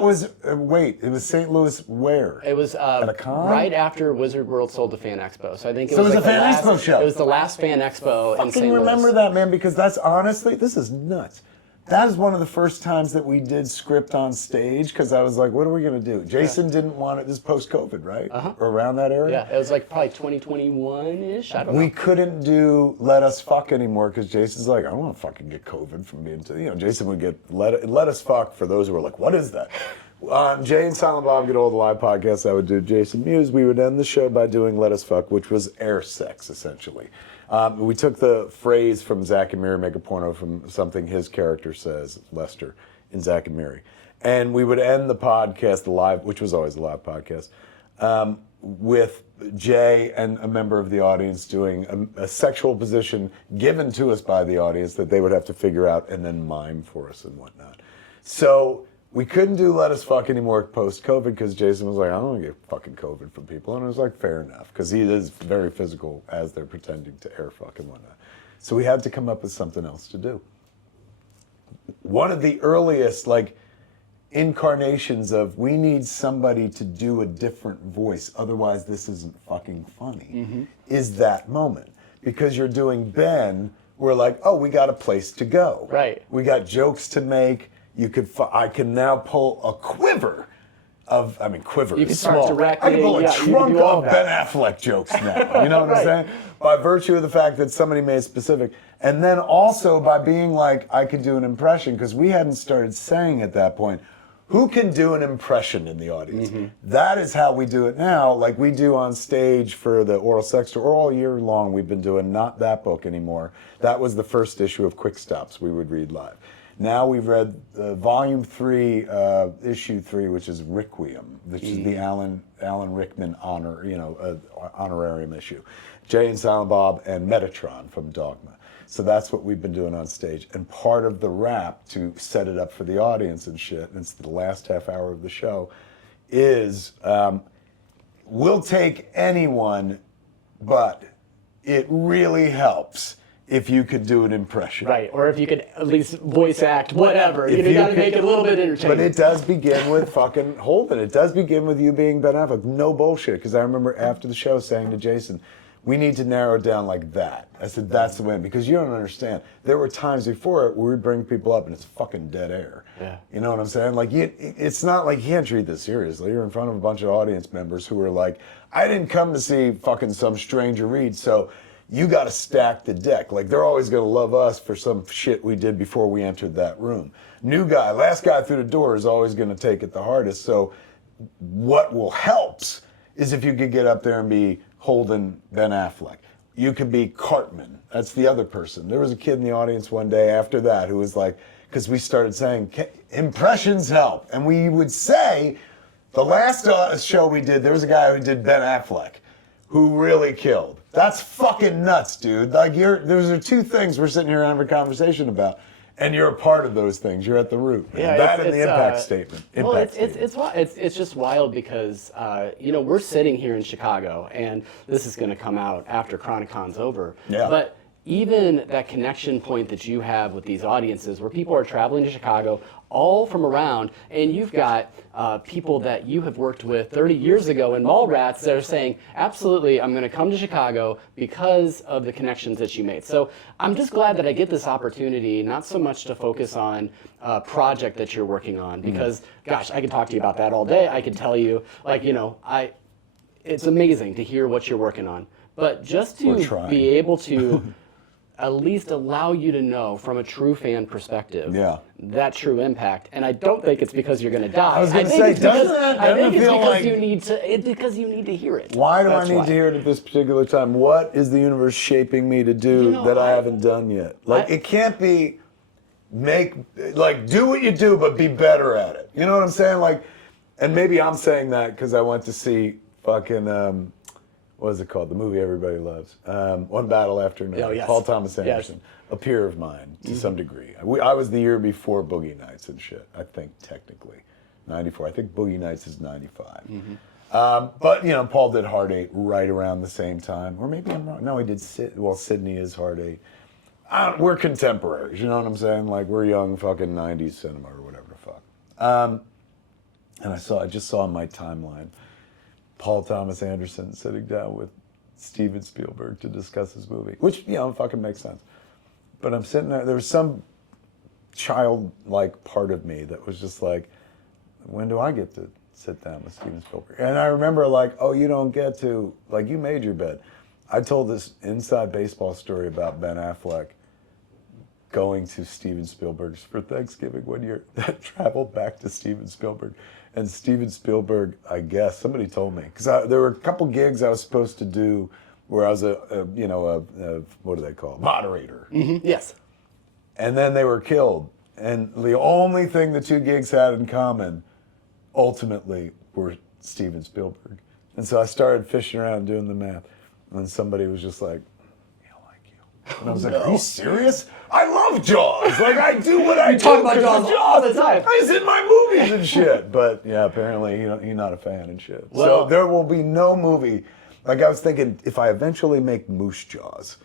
was wait. It was St. Louis where? It was at a con? Right after Wizard World sold to Fan Expo. So I think it was a Fan Expo show. It was the last Fan Expo in St. Louis. I remember that, man, because that's honestly, this is nuts. That is one of the first times that we did script on stage, because I was like, what are we going to do? Jason didn't want it. This is post-COVID, right? Or around that area? Yeah, it was like probably 2021-ish. I don't know. We couldn't do Let Us Fuck anymore, because Jason's like, I don't want to fucking get COVID from being, Jason would get Let Us Fuck, for those who are like, what is that? Jay and Silent Bob Get Old live podcast I would do, Jason Mewes. We would end the show by doing Let Us Fuck, which was air sex, essentially. We took the phrase from Zack and Miri Make a Porno from something his character says, Lester, in Zack and Miri. And we would end the podcast, the live, which was always a live podcast, with Jay and a member of the audience doing a sexual position given to us by the audience that they would have to figure out and then mime for us and whatnot. So we couldn't do Let Us Fuck anymore post-COVID, because Jason was like, I don't want to get fucking COVID from people. And I was like, fair enough, because he is very physical as they're pretending to air fuck and whatnot. So we had to come up with something else to do. One of the earliest, incarnations of, we need somebody to do a different voice, otherwise this isn't fucking funny, is that moment. Because you're doing Ben, we're like, oh, we got a place to go. Right. We got jokes to make. I can now pull a quiver of, quiver you is can start small. directing, I can pull a trunk of that. Ben Affleck jokes now. You know what I'm saying? By virtue of the fact that somebody made it specific. And then also by being like, I could do an impression, because we hadn't started saying at that point, who can do an impression in the audience? That is how we do it now. Like we do on stage for the Oral Sex Tour, or all year long we've been doing not that book anymore. That was the first issue of Quick Stops we would read live. Now we've read volume 3, issue 3, which is Requiem, which is the Alan Rickman honorarium issue. Jay and Silent Bob and Metatron from Dogma. So that's what we've been doing on stage. And part of the rap to set it up for the audience and shit, and it's the last half hour of the show, is we'll take anyone, but it really helps if you could do an impression. Right, or if you could at least voice act, whatever. If You gotta could- make it a little bit entertaining. But it does begin with fucking Holden. It does begin with you being Ben Affleck. No bullshit. Because I remember after the show saying to Jason, we need to narrow it down like that. I said, that's the win. Because you don't understand. There were times before it where we'd bring people up and it's fucking dead air. Yeah. You know what I'm saying? Like, it's not like you can't treat this seriously. You're in front of a bunch of audience members who are like, I didn't come to see fucking some stranger read, so you got to stack the deck. Like, they're always going to love us for some shit we did before we entered that room. New guy, last guy through the door is always going to take it the hardest. So what will helps is if you could get up there and be Holden Ben Affleck. You could be Cartman. That's the other person. There was a kid in the audience one day after that who was like, because we started saying, impressions help. And we would say, the last show we did, there was a guy who did Ben Affleck who really killed. That's fucking nuts, dude. Like, those are two things we're sitting here having a conversation about. And you're a part of those things. You're at the root. Yeah, that and the impact statement. Well, Impact statement. it's just wild because we're sitting here in Chicago, and this is going to come out after ChroniCon's over. Yeah. But even that connection point that you have with these audiences, where people are traveling to Chicago, all from around, and you've got people that you have worked with 30 years ago in Mallrats that are saying, absolutely, I'm going to come to Chicago because of the connections that you made. So I'm just glad that I get this opportunity, not so much to focus on a project that you're working on, because, gosh, I could talk to you about that all day. I could tell you, it's amazing to hear what you're working on. But just to be able to at least allow you to know from a true fan perspective that true impact. And I don't think it's because you're going to die. I was going to say, I think it's because you need to. It's because you need to hear it. Why do I need to hear it at this particular time? What is the universe shaping me to do that I haven't done yet? Like, it can't be do what you do, but be better at it. You know what I'm saying? Like, and maybe I'm saying that because I went to see fucking. What is it called? The movie everybody loves. One Battle After Another. Oh, yes. Paul Thomas Anderson. Yes. A peer of mine to some degree. I was the year before Boogie Nights and shit, I think, technically. 94. I think Boogie Nights is 95. But, Paul did Hard 8 right around the same time. Or maybe I'm wrong. No, he did Sydney is Hard 8. We're contemporaries, you know what I'm saying? Like, we're young fucking 90s cinema or whatever the fuck. And I just saw on my timeline Paul Thomas Anderson sitting down with Steven Spielberg to discuss his movie, which, fucking makes sense. But I'm sitting there was some childlike part of me that was just like, when do I get to sit down with Steven Spielberg? And I remember like, oh, you don't get to, like, you made your bed. I told this inside baseball story about Ben Affleck going to Steven Spielberg's for Thanksgiving one year. That traveled back to Steven Spielberg. And Steven Spielberg, I guess, somebody told me, because there were a couple gigs I was supposed to do where I was what do they call it? Moderator. Mm-hmm. Yes. And then they were killed. And the only thing the two gigs had in common, ultimately, were Steven Spielberg. And so I started fishing around doing the math. And then somebody was just like, and I was like, are you serious? I love Jaws. Like, I do what I do. Talk about Jaws all the time. He's in my movies and shit. But yeah, apparently he's not a fan and shit. Well, so there will be no movie. Like, I was thinking, if I eventually make Moose Jaws,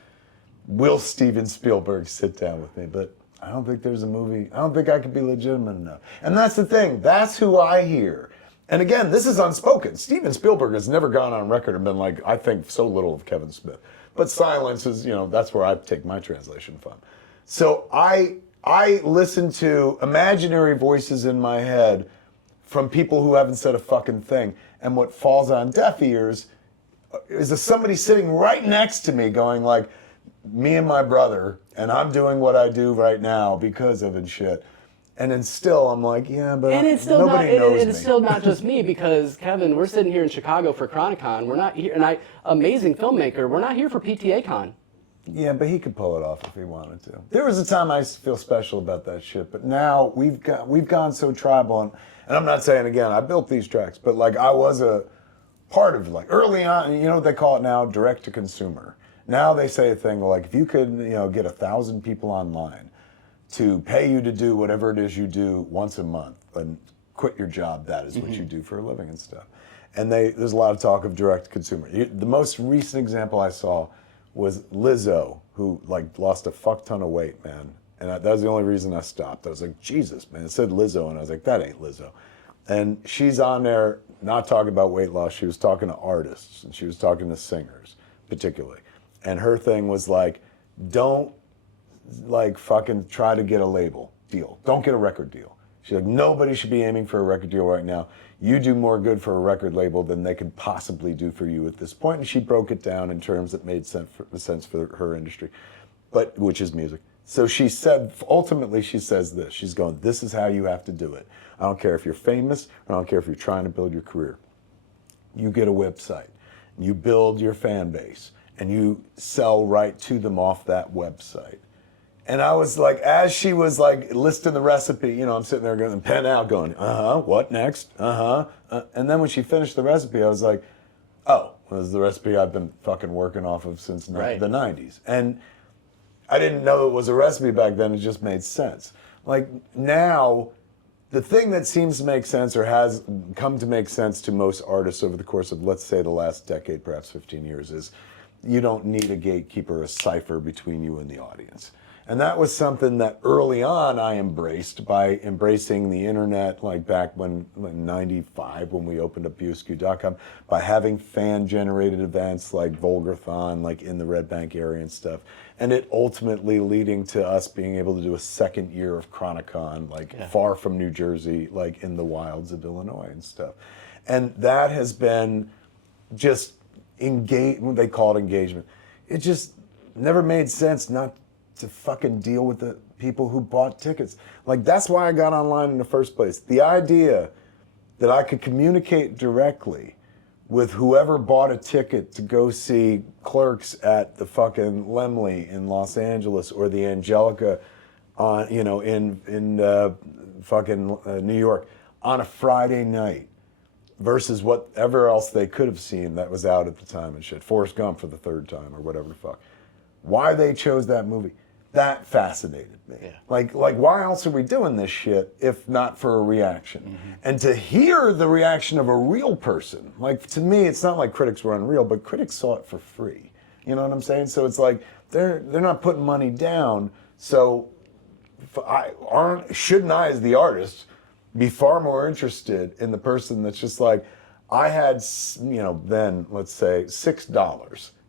will Steven Spielberg sit down with me? But I don't think there's a movie. I don't think I could be legitimate enough. And that's the thing. That's who I hear. And again, this is unspoken. Steven Spielberg has never gone on record and been like, I think so little of Kevin Smith. But silence is, that's where I take my translation from. So I listen to imaginary voices in my head from people who haven't said a fucking thing. And what falls on deaf ears is somebody sitting right next to me going like, me and my brother, and I'm doing what I do right now because of and shit. And then still, I'm like, yeah, but And it's still nobody knows it's me. still not just me because Kevin, we're sitting here in Chicago for Chronicon. We're not here, and amazing filmmaker. We're not here for PTA Con. Yeah, but he could pull it off if he wanted to. There was a time I used to feel special about that shit, but now we've gone so tribal, and I'm not saying again I built these tracks, but like I was a part of like early on. You know what they call it now? Direct to consumer. Now they say a thing like if you could get 1,000 people online to pay you to do whatever it is you do once a month and quit your job, that is what you do for a living and stuff. And there's a lot of talk of direct to consumer. The most recent example I saw was Lizzo, who like lost a fuck ton of weight, man. And that was the only reason I stopped. I was like, Jesus, man. It said Lizzo, and I was like, that ain't Lizzo. And she's on there not talking about weight loss. She was talking to artists, and she was talking to singers, particularly. And her thing was like, don't like fucking try to get a label deal. Don't get a record deal. She's like, nobody should be aiming for a record deal right now. You do more good for a record label than they could possibly do for you at this point. And she broke it down in terms that made sense for her industry, but which is music. So she said, ultimately she says this, she's going, this is how you have to do it. I don't care if you're famous, I don't care if you're trying to build your career. You get a website, you build your fan base, and you sell right to them off that website. And I was like, as she was like listing the recipe, I'm sitting there going, pen out going, what next? And then when she finished the recipe, I was like, oh, this is the recipe I've been fucking working off of since the 90s. And I didn't know it was a recipe back then, it just made sense. Like now, the thing that seems to make sense or has come to make sense to most artists over the course of, let's say, the last decade, perhaps 15 years, is you don't need a gatekeeper, a cipher between you and the audience. And that was something that early on I embraced by embracing the internet, like back when, in 95, when we opened up BSQ.com, by having fan-generated events like Vulgarthon, like in the Red Bank area and stuff. And it ultimately leading to us being able to do a second year of Chronicon, like far from New Jersey, like in the wilds of Illinois and stuff. And that has been just they call it engagement. It just never made sense not to fucking deal with the people who bought tickets. Like, that's why I got online in the first place. The idea that I could communicate directly with whoever bought a ticket to go see Clerks at the fucking Laemmle in Los Angeles or the Angelica on, in fucking New York on a Friday night versus whatever else they could have seen that was out at the time and shit. Forrest Gump for the third time or whatever the fuck. Why they chose that movie, that fascinated me. Yeah. Like why else are we doing this shit if not for a reaction? Mm-hmm. And to hear the reaction of a real person, like to me, it's not like critics were unreal, but critics saw it for free. You know what I'm saying? So it's like they're not putting money down. So shouldn't I, as the artist, be far more interested in the person that's just like, I had, then let's say $6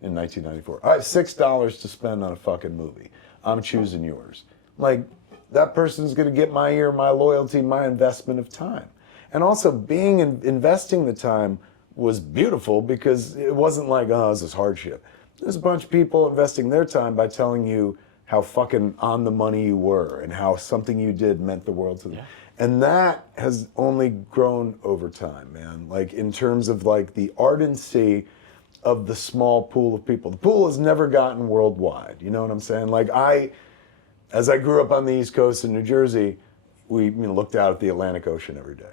in 1994. I have $6 to spend on a fucking movie. I'm choosing yours. Like, that person's gonna get my ear, my loyalty, my investment of time. And also investing the time was beautiful because it wasn't like, oh, this is hardship. There's a bunch of people investing their time by telling you how fucking on the money you were and how something you did meant the world to them. Yeah. And that has only grown over time, man. Like in terms of like the ardency of the small pool of people. The pool has never gotten worldwide. You know what I'm saying? Like as I grew up on the East Coast in New Jersey, we looked out at the Atlantic Ocean every day.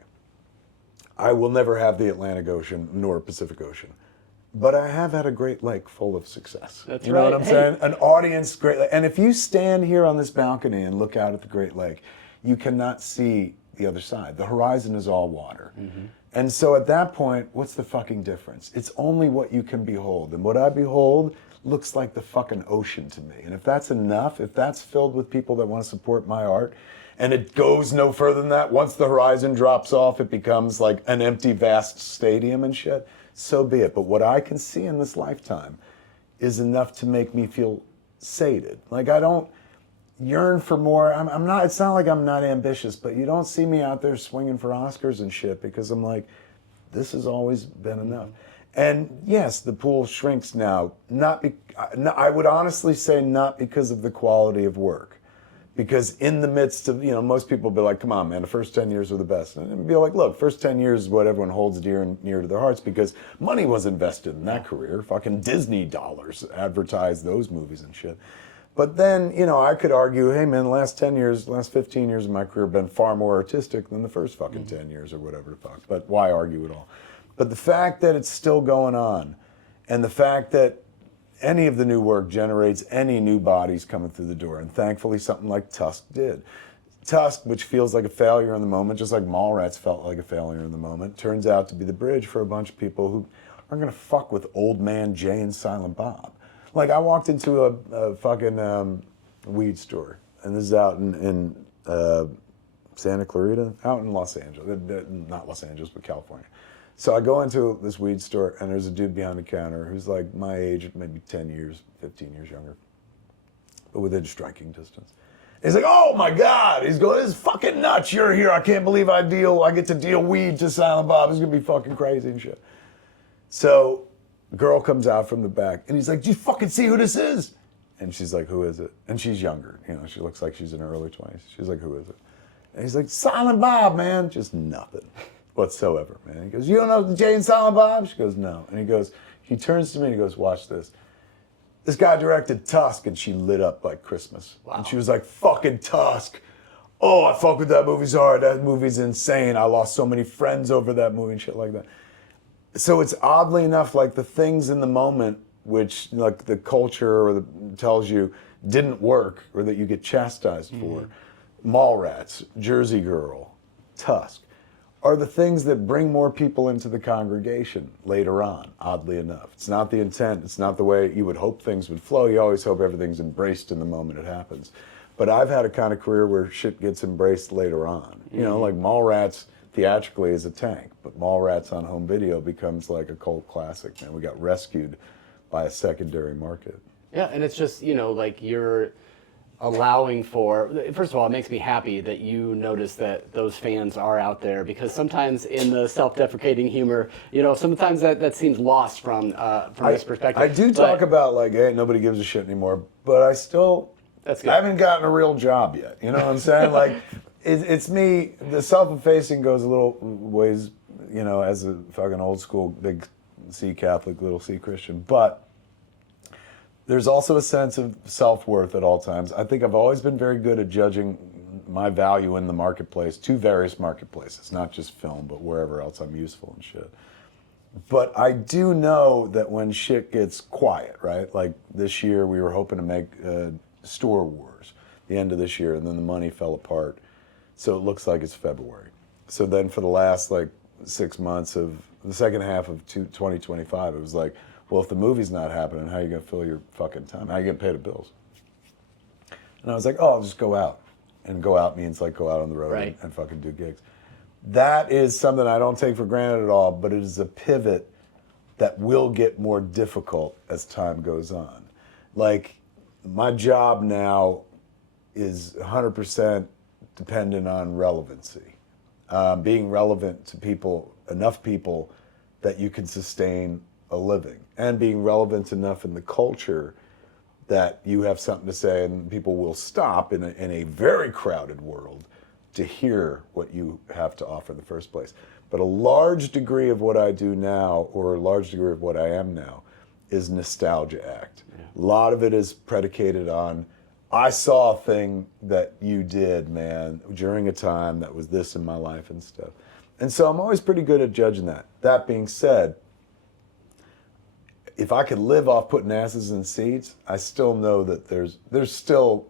I will never have the Atlantic Ocean nor Pacific Ocean. But I have had a Great Lake full of success. That's you know right. what I'm saying? An audience, Great Lake. And if you stand here on this balcony and look out at the Great Lake, you cannot see the other side. The horizon is all water. Mm-hmm. And so at that point, what's the fucking difference? It's only what you can behold. And what I behold looks like the fucking ocean to me. And if that's enough, if that's filled with people that want to support my art, and it goes no further than that, once the horizon drops off, it becomes like an empty, vast stadium and shit, so be it. But what I can see in this lifetime is enough to make me feel sated. Like I don't yearn for more. I'm not, it's not like I'm not ambitious, but you don't see me out there swinging for Oscars and shit because I'm like, this has always been enough. And yes, the pool shrinks now, I would honestly say not because of the quality of work, Because in the midst of, most people be like, come on, man, the first 10 years were the best. And it'd be like, look, first 10 years is what everyone holds dear and near to their hearts because money was invested in that career. Fucking Disney dollars advertised those movies and shit. But then, I could argue, hey, man, the last 10 years, last 15 years of my career have been far more artistic than the first fucking 10 years or whatever the fuck. But why argue at all? But the fact that it's still going on and the fact that any of the new work generates any new bodies coming through the door. And thankfully, something like Tusk did. Tusk, which feels like a failure in the moment, just like Mallrats felt like a failure in the moment, turns out to be the bridge for a bunch of people who aren't going to fuck with Old Man Jay and Silent Bob. Like, I walked into a fucking weed store, and this is out in Santa Clarita, out in Los Angeles. Not Los Angeles, but California. So I go into this weed store, and there's a dude behind the counter who's like my age, maybe 10 years, 15 years younger, but within striking distance. He's like, oh my God. He's going, this is fucking nuts. You're here. I can't believe I get to deal weed to Silent Bob. It's going to be fucking crazy and shit. So girl comes out from the back, and he's like, do you fucking see who this is? And she's like, who is it? And she's younger. She looks like she's in her early 20s. She's like, who is it? And he's like, Silent Bob, man. Just nothing whatsoever, man. He goes, you don't know Jay and Silent Bob? She goes, no. And he turns to me and he goes, watch this. This guy directed Tusk, and she lit up like Christmas. Wow. And she was like, fucking Tusk. Oh, I fuck with that movie so hard. That movie's insane. I lost so many friends over that movie and shit like that. So it's oddly enough like the things in the moment which like the culture tells you didn't work or that you get chastised for. Mallrats, Jersey Girl, Tusk, are the things that bring more people into the congregation later on, oddly enough. It's not the intent, it's not the way you would hope things would flow. You always hope everything's embraced in the moment it happens. But I've had a kind of career where shit gets embraced later on. Like Mallrats theatrically is a tank, but Mallrats on home video becomes like a cult classic, man. We got rescued by a secondary market. Yeah, and it's just, like you're allowing for, first of all, it makes me happy that you notice that those fans are out there, because sometimes in the self-deprecating humor, sometimes that seems lost from this perspective. I do talk about like, hey, nobody gives a shit anymore, but I haven't gotten a real job yet. You know what I'm saying? Like, it's me, the self-effacing goes a little ways, as a fucking old school, big C Catholic, little C Christian, but there's also a sense of self-worth at all times. I think I've always been very good at judging my value in the marketplace, to various marketplaces, not just film, but wherever else I'm useful and shit. But I do know that when shit gets quiet, right? Like this year we were hoping to make Store Wars, the end of this year, and then the money fell apart. So it looks like it's February. So then for the last 6 months of the second half of 2025, it was like, well, if the movie's not happening, how are you going to fill your fucking time? How are you going to pay the bills? And I was like, oh, I'll just go out. And go out means go out on the road right. and fucking do gigs. That is something I don't take for granted at all, but it is a pivot that will get more difficult as time goes on. Like, my job now is 100% dependent on relevancy. Being relevant to people, enough people that you can sustain a living, and being relevant enough in the culture that you have something to say and people will stop in a very crowded world to hear what you have to offer in the first place. But a large degree of what I do now, or a large degree of what I am now, is nostalgia act. Yeah. A lot of it is predicated on, I saw a thing that you did, man, during a time that was this in my life and stuff. And so I'm always pretty good at judging that. That being said, if I could live off putting asses in seats, I still know that there's still,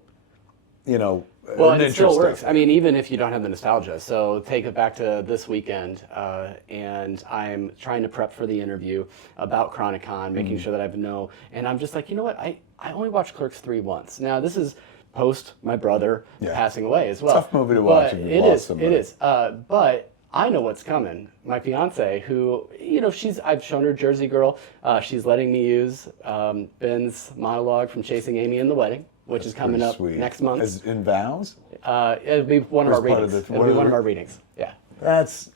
well, and it still works. I mean, even if you don't have the nostalgia. So take it back to this weekend, and I'm trying to prep for the interview about Chronicon, making sure that I know. And I'm just like, you know what? I only watched Clerks 3 once. Now, this is post my brother passing away as well. Tough movie to watch if you lost somebody. It is. But I know what's coming. My fiance, who, I've shown her Jersey Girl. She's letting me use Ben's monologue from Chasing Amy in the Wedding, which is coming up next month. As in vows? It'll be one of our readings. It'll be one of our readings. Yeah.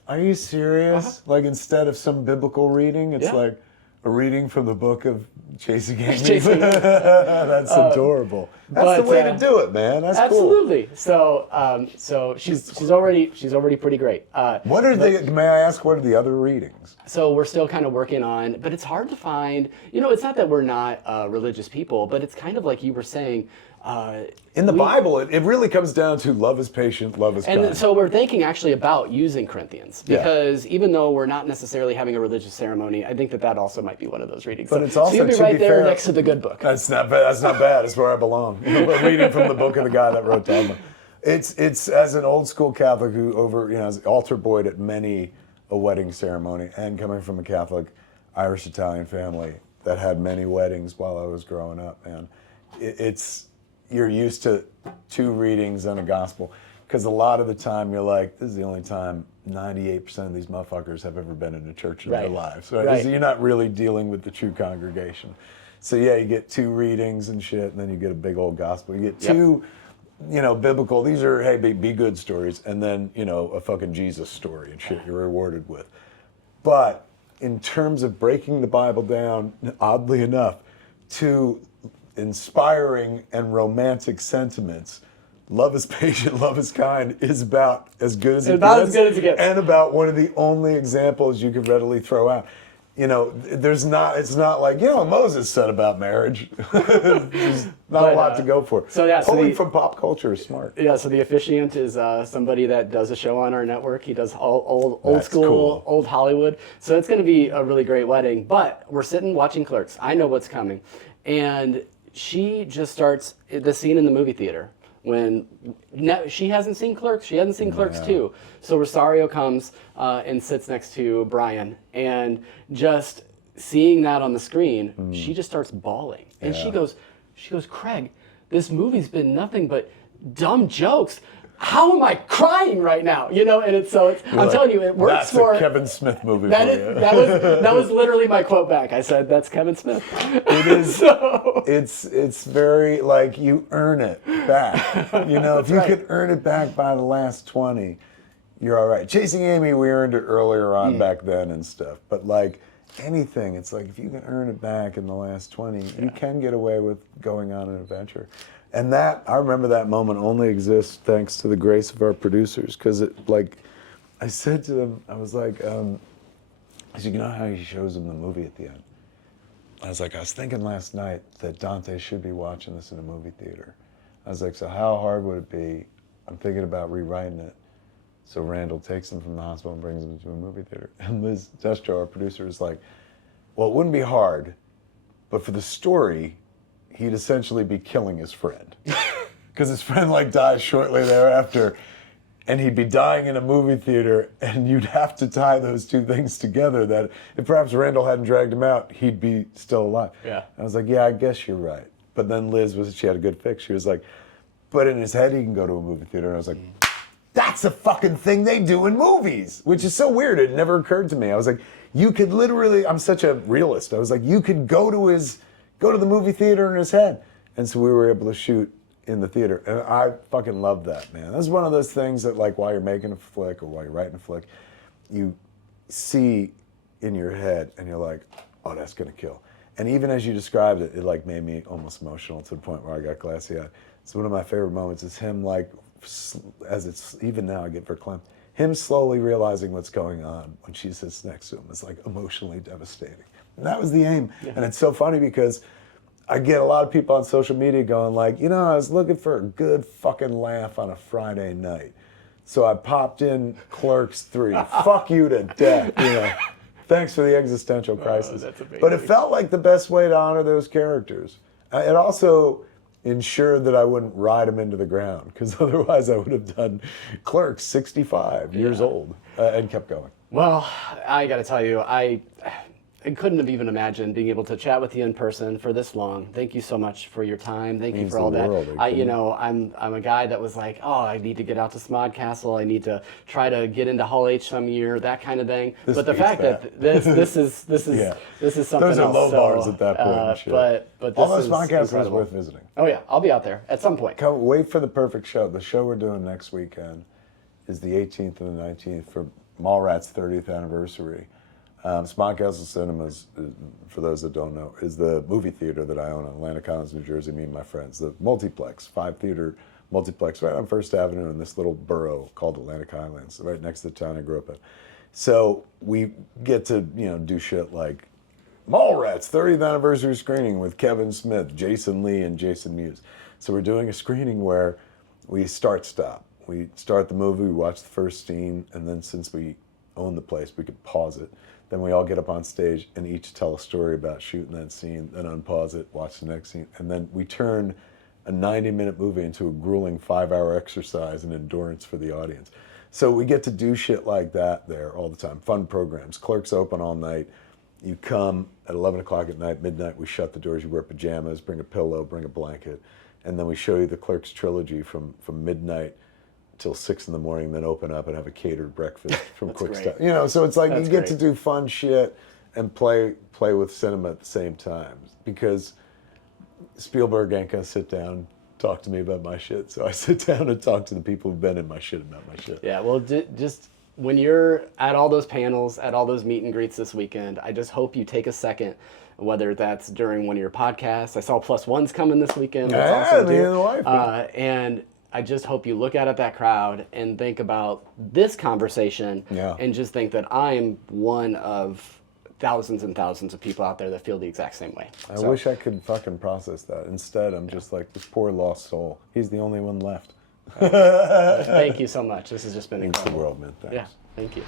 Are you serious? Like, instead of some biblical reading, it's like a reading from the book of Chasing Amy. Chasing Amy. That's adorable. That's the way to do it, man. That's absolutely. So she's already pretty great. What are may I ask, what are the other readings? So we're still kind of working on, but it's hard to find, it's not that we're not religious people, but it's kind of like you were saying. In the Bible, it really comes down to love is patient, love is kind. And so we're thinking actually about using Corinthians, because even though we're not necessarily having a religious ceremony, I think that also might be one of those readings. But it's also, so you'll be to right be there fair, next to the good book. That's not bad. That's not bad. It's where I belong. We're reading from the book of the guy that wrote Dogma. It's as an old school Catholic who as altar boy at many a wedding ceremony, and coming from a Catholic Irish Italian family that had many weddings while I was growing up, man. You're used to 2 readings and a gospel, because a lot of the time you're like, this is the only time 98% of these motherfuckers have ever been in a church in their lives, right? Right. So you're not really dealing with the true congregation. So yeah, you get 2 readings and shit, and then you get a big old gospel. You get 2, biblical. These are, hey, be good stories, and then a fucking Jesus story and shit you're rewarded with. But in terms of breaking the Bible down, oddly enough, to inspiring and romantic sentiments, love is patient, love is kind is about as good as it gets, and about one of the only examples you could readily throw out. It's not like, Moses said about marriage. There's not a lot to go for. So yeah, pulling from pop culture is smart. Yeah, so the officiant is somebody that does a show on our network. He does old school, cool. Old Hollywood. So it's going to be a really great wedding. But we're sitting watching Clerks. I know what's coming. And she just starts the scene in the movie theater when she hasn't seen Clerks. She hasn't seen Clerks 2. So Rosario comes and sits next to Brian, and just seeing that on the screen, she just starts bawling. And she goes, Craig, this movie's been nothing but dumb jokes. How am I crying right now? And I'm telling you, it works for a Kevin Smith movie. That was literally my quote back. I said, "That's Kevin Smith." It is. It's very like you earn it back. If you could earn it back by the last 20, you're all right. Chasing Amy, we earned it earlier on back then and stuff. But like anything, it's like if you can earn it back in the last 20, you can get away with going on an adventure. And I remember that moment only exists thanks to the grace of our producers, because I said to them, I was like, I said, how he shows them the movie at the end? I was thinking last night that Dante should be watching this in a movie theater. I was like, so how hard would it be? I'm thinking about rewriting it. So Randall takes him from the hospital and brings him to a movie theater. And Liz Destro, our producer, is like, well, it wouldn't be hard, but for the story, he'd essentially be killing his friend. Because his friend dies shortly thereafter, and he'd be dying in a movie theater, and you'd have to tie those 2 things together, that if perhaps Randall hadn't dragged him out, he'd be still alive. Yeah. I was like, yeah, I guess you're right. But then she had a good fix. She was like, but in his head, he can go to a movie theater. And I was like, that's a fucking thing they do in movies, which is so weird. It never occurred to me. I was like, you could literally, I'm such a realist. I was like, you could go to the movie theater in his head. And so we were able to shoot in the theater. And I fucking love that, man. That's one of those things that while you're making a flick or while you're writing a flick, you see in your head and you're like, oh, that's gonna kill. And even as you described it, it made me almost emotional to the point where I got glassy eyed. So one of my favorite moments is him even now I get verklempt, him slowly realizing what's going on when she sits next to him is emotionally devastating. And that was the aim. Yeah. And it's so funny because I get a lot of people on social media going I was looking for a good fucking laugh on a Friday night. So I popped in Clerks 3. Fuck you to death, Thanks for the existential crisis. That's amazing. But it felt like the best way to honor those characters. It also ensured that I wouldn't ride them into the ground, because otherwise I would have done Clerks 65 years old and kept going. Well, I got to tell you, I couldn't have even imagined being able to chat with you in person for this long. Thank you so much for your time. Thank you for all that. I'm a guy that was like, oh, I need to get out to Smodcastle. I need to try to get into Hall H some year, that kind of thing. But the fact that this is something Those else. are low bars at that point. And shit. But this all those is Smodcastles incredible. worth visiting. Oh yeah, I'll be out there at some point. Wait for the perfect show. The show we're doing next weekend is the 18th and the 19th for Mallrats' 30th anniversary. Smont Castle Cinemas, for those that don't know, is the movie theater that I own in Atlantic Islands, New Jersey, me and my friends. The multiplex, 5-theater multiplex right on First Avenue in this little borough called Atlantic Highlands, right next to the town I grew up in. So we get to, do shit like Mallrats 30th anniversary screening with Kevin Smith, Jason Lee, and Jason Mewes. So we're doing a screening where we stop. We start the movie, we watch the first scene, and then since we own the place, we could pause it. Then we all get up on stage and each tell a story about shooting that scene, then unpause it, watch the next scene, and then we turn a 90-minute movie into a grueling 5-hour exercise and endurance for the audience. So we get to do shit like that there all the time. Fun programs. Clerks open all night. You come at 11 o'clock at night, midnight, we shut the doors, you wear pajamas, bring a pillow, bring a blanket, and then we show you the Clerks trilogy from midnight till 6 in the morning, then open up and have a catered breakfast from Quick great. Stop. So it's like That's you get great. to do fun shit and play with cinema at the same time, because Spielberg ain't gonna sit down talk to me about my shit, so I sit down and talk to the people who've been in my shit about my shit. Yeah, well, just when you're at all those panels, at all those meet and greets this weekend, I just hope you take a second, whether that's during one of your podcasts. I saw Plus One's coming this weekend. That's Yeah, awesome, me too. and the wife. And I just hope you look out at that crowd and think about this conversation, Yeah. and just think that I'm one of thousands and thousands of people out there that feel the exact same way. I wish I could fucking process that. Instead, I'm just like, this poor lost soul. He's the only one left. Thank you so much. This has just been Thanks the incredible. world, man. Thanks. Yeah, thank you.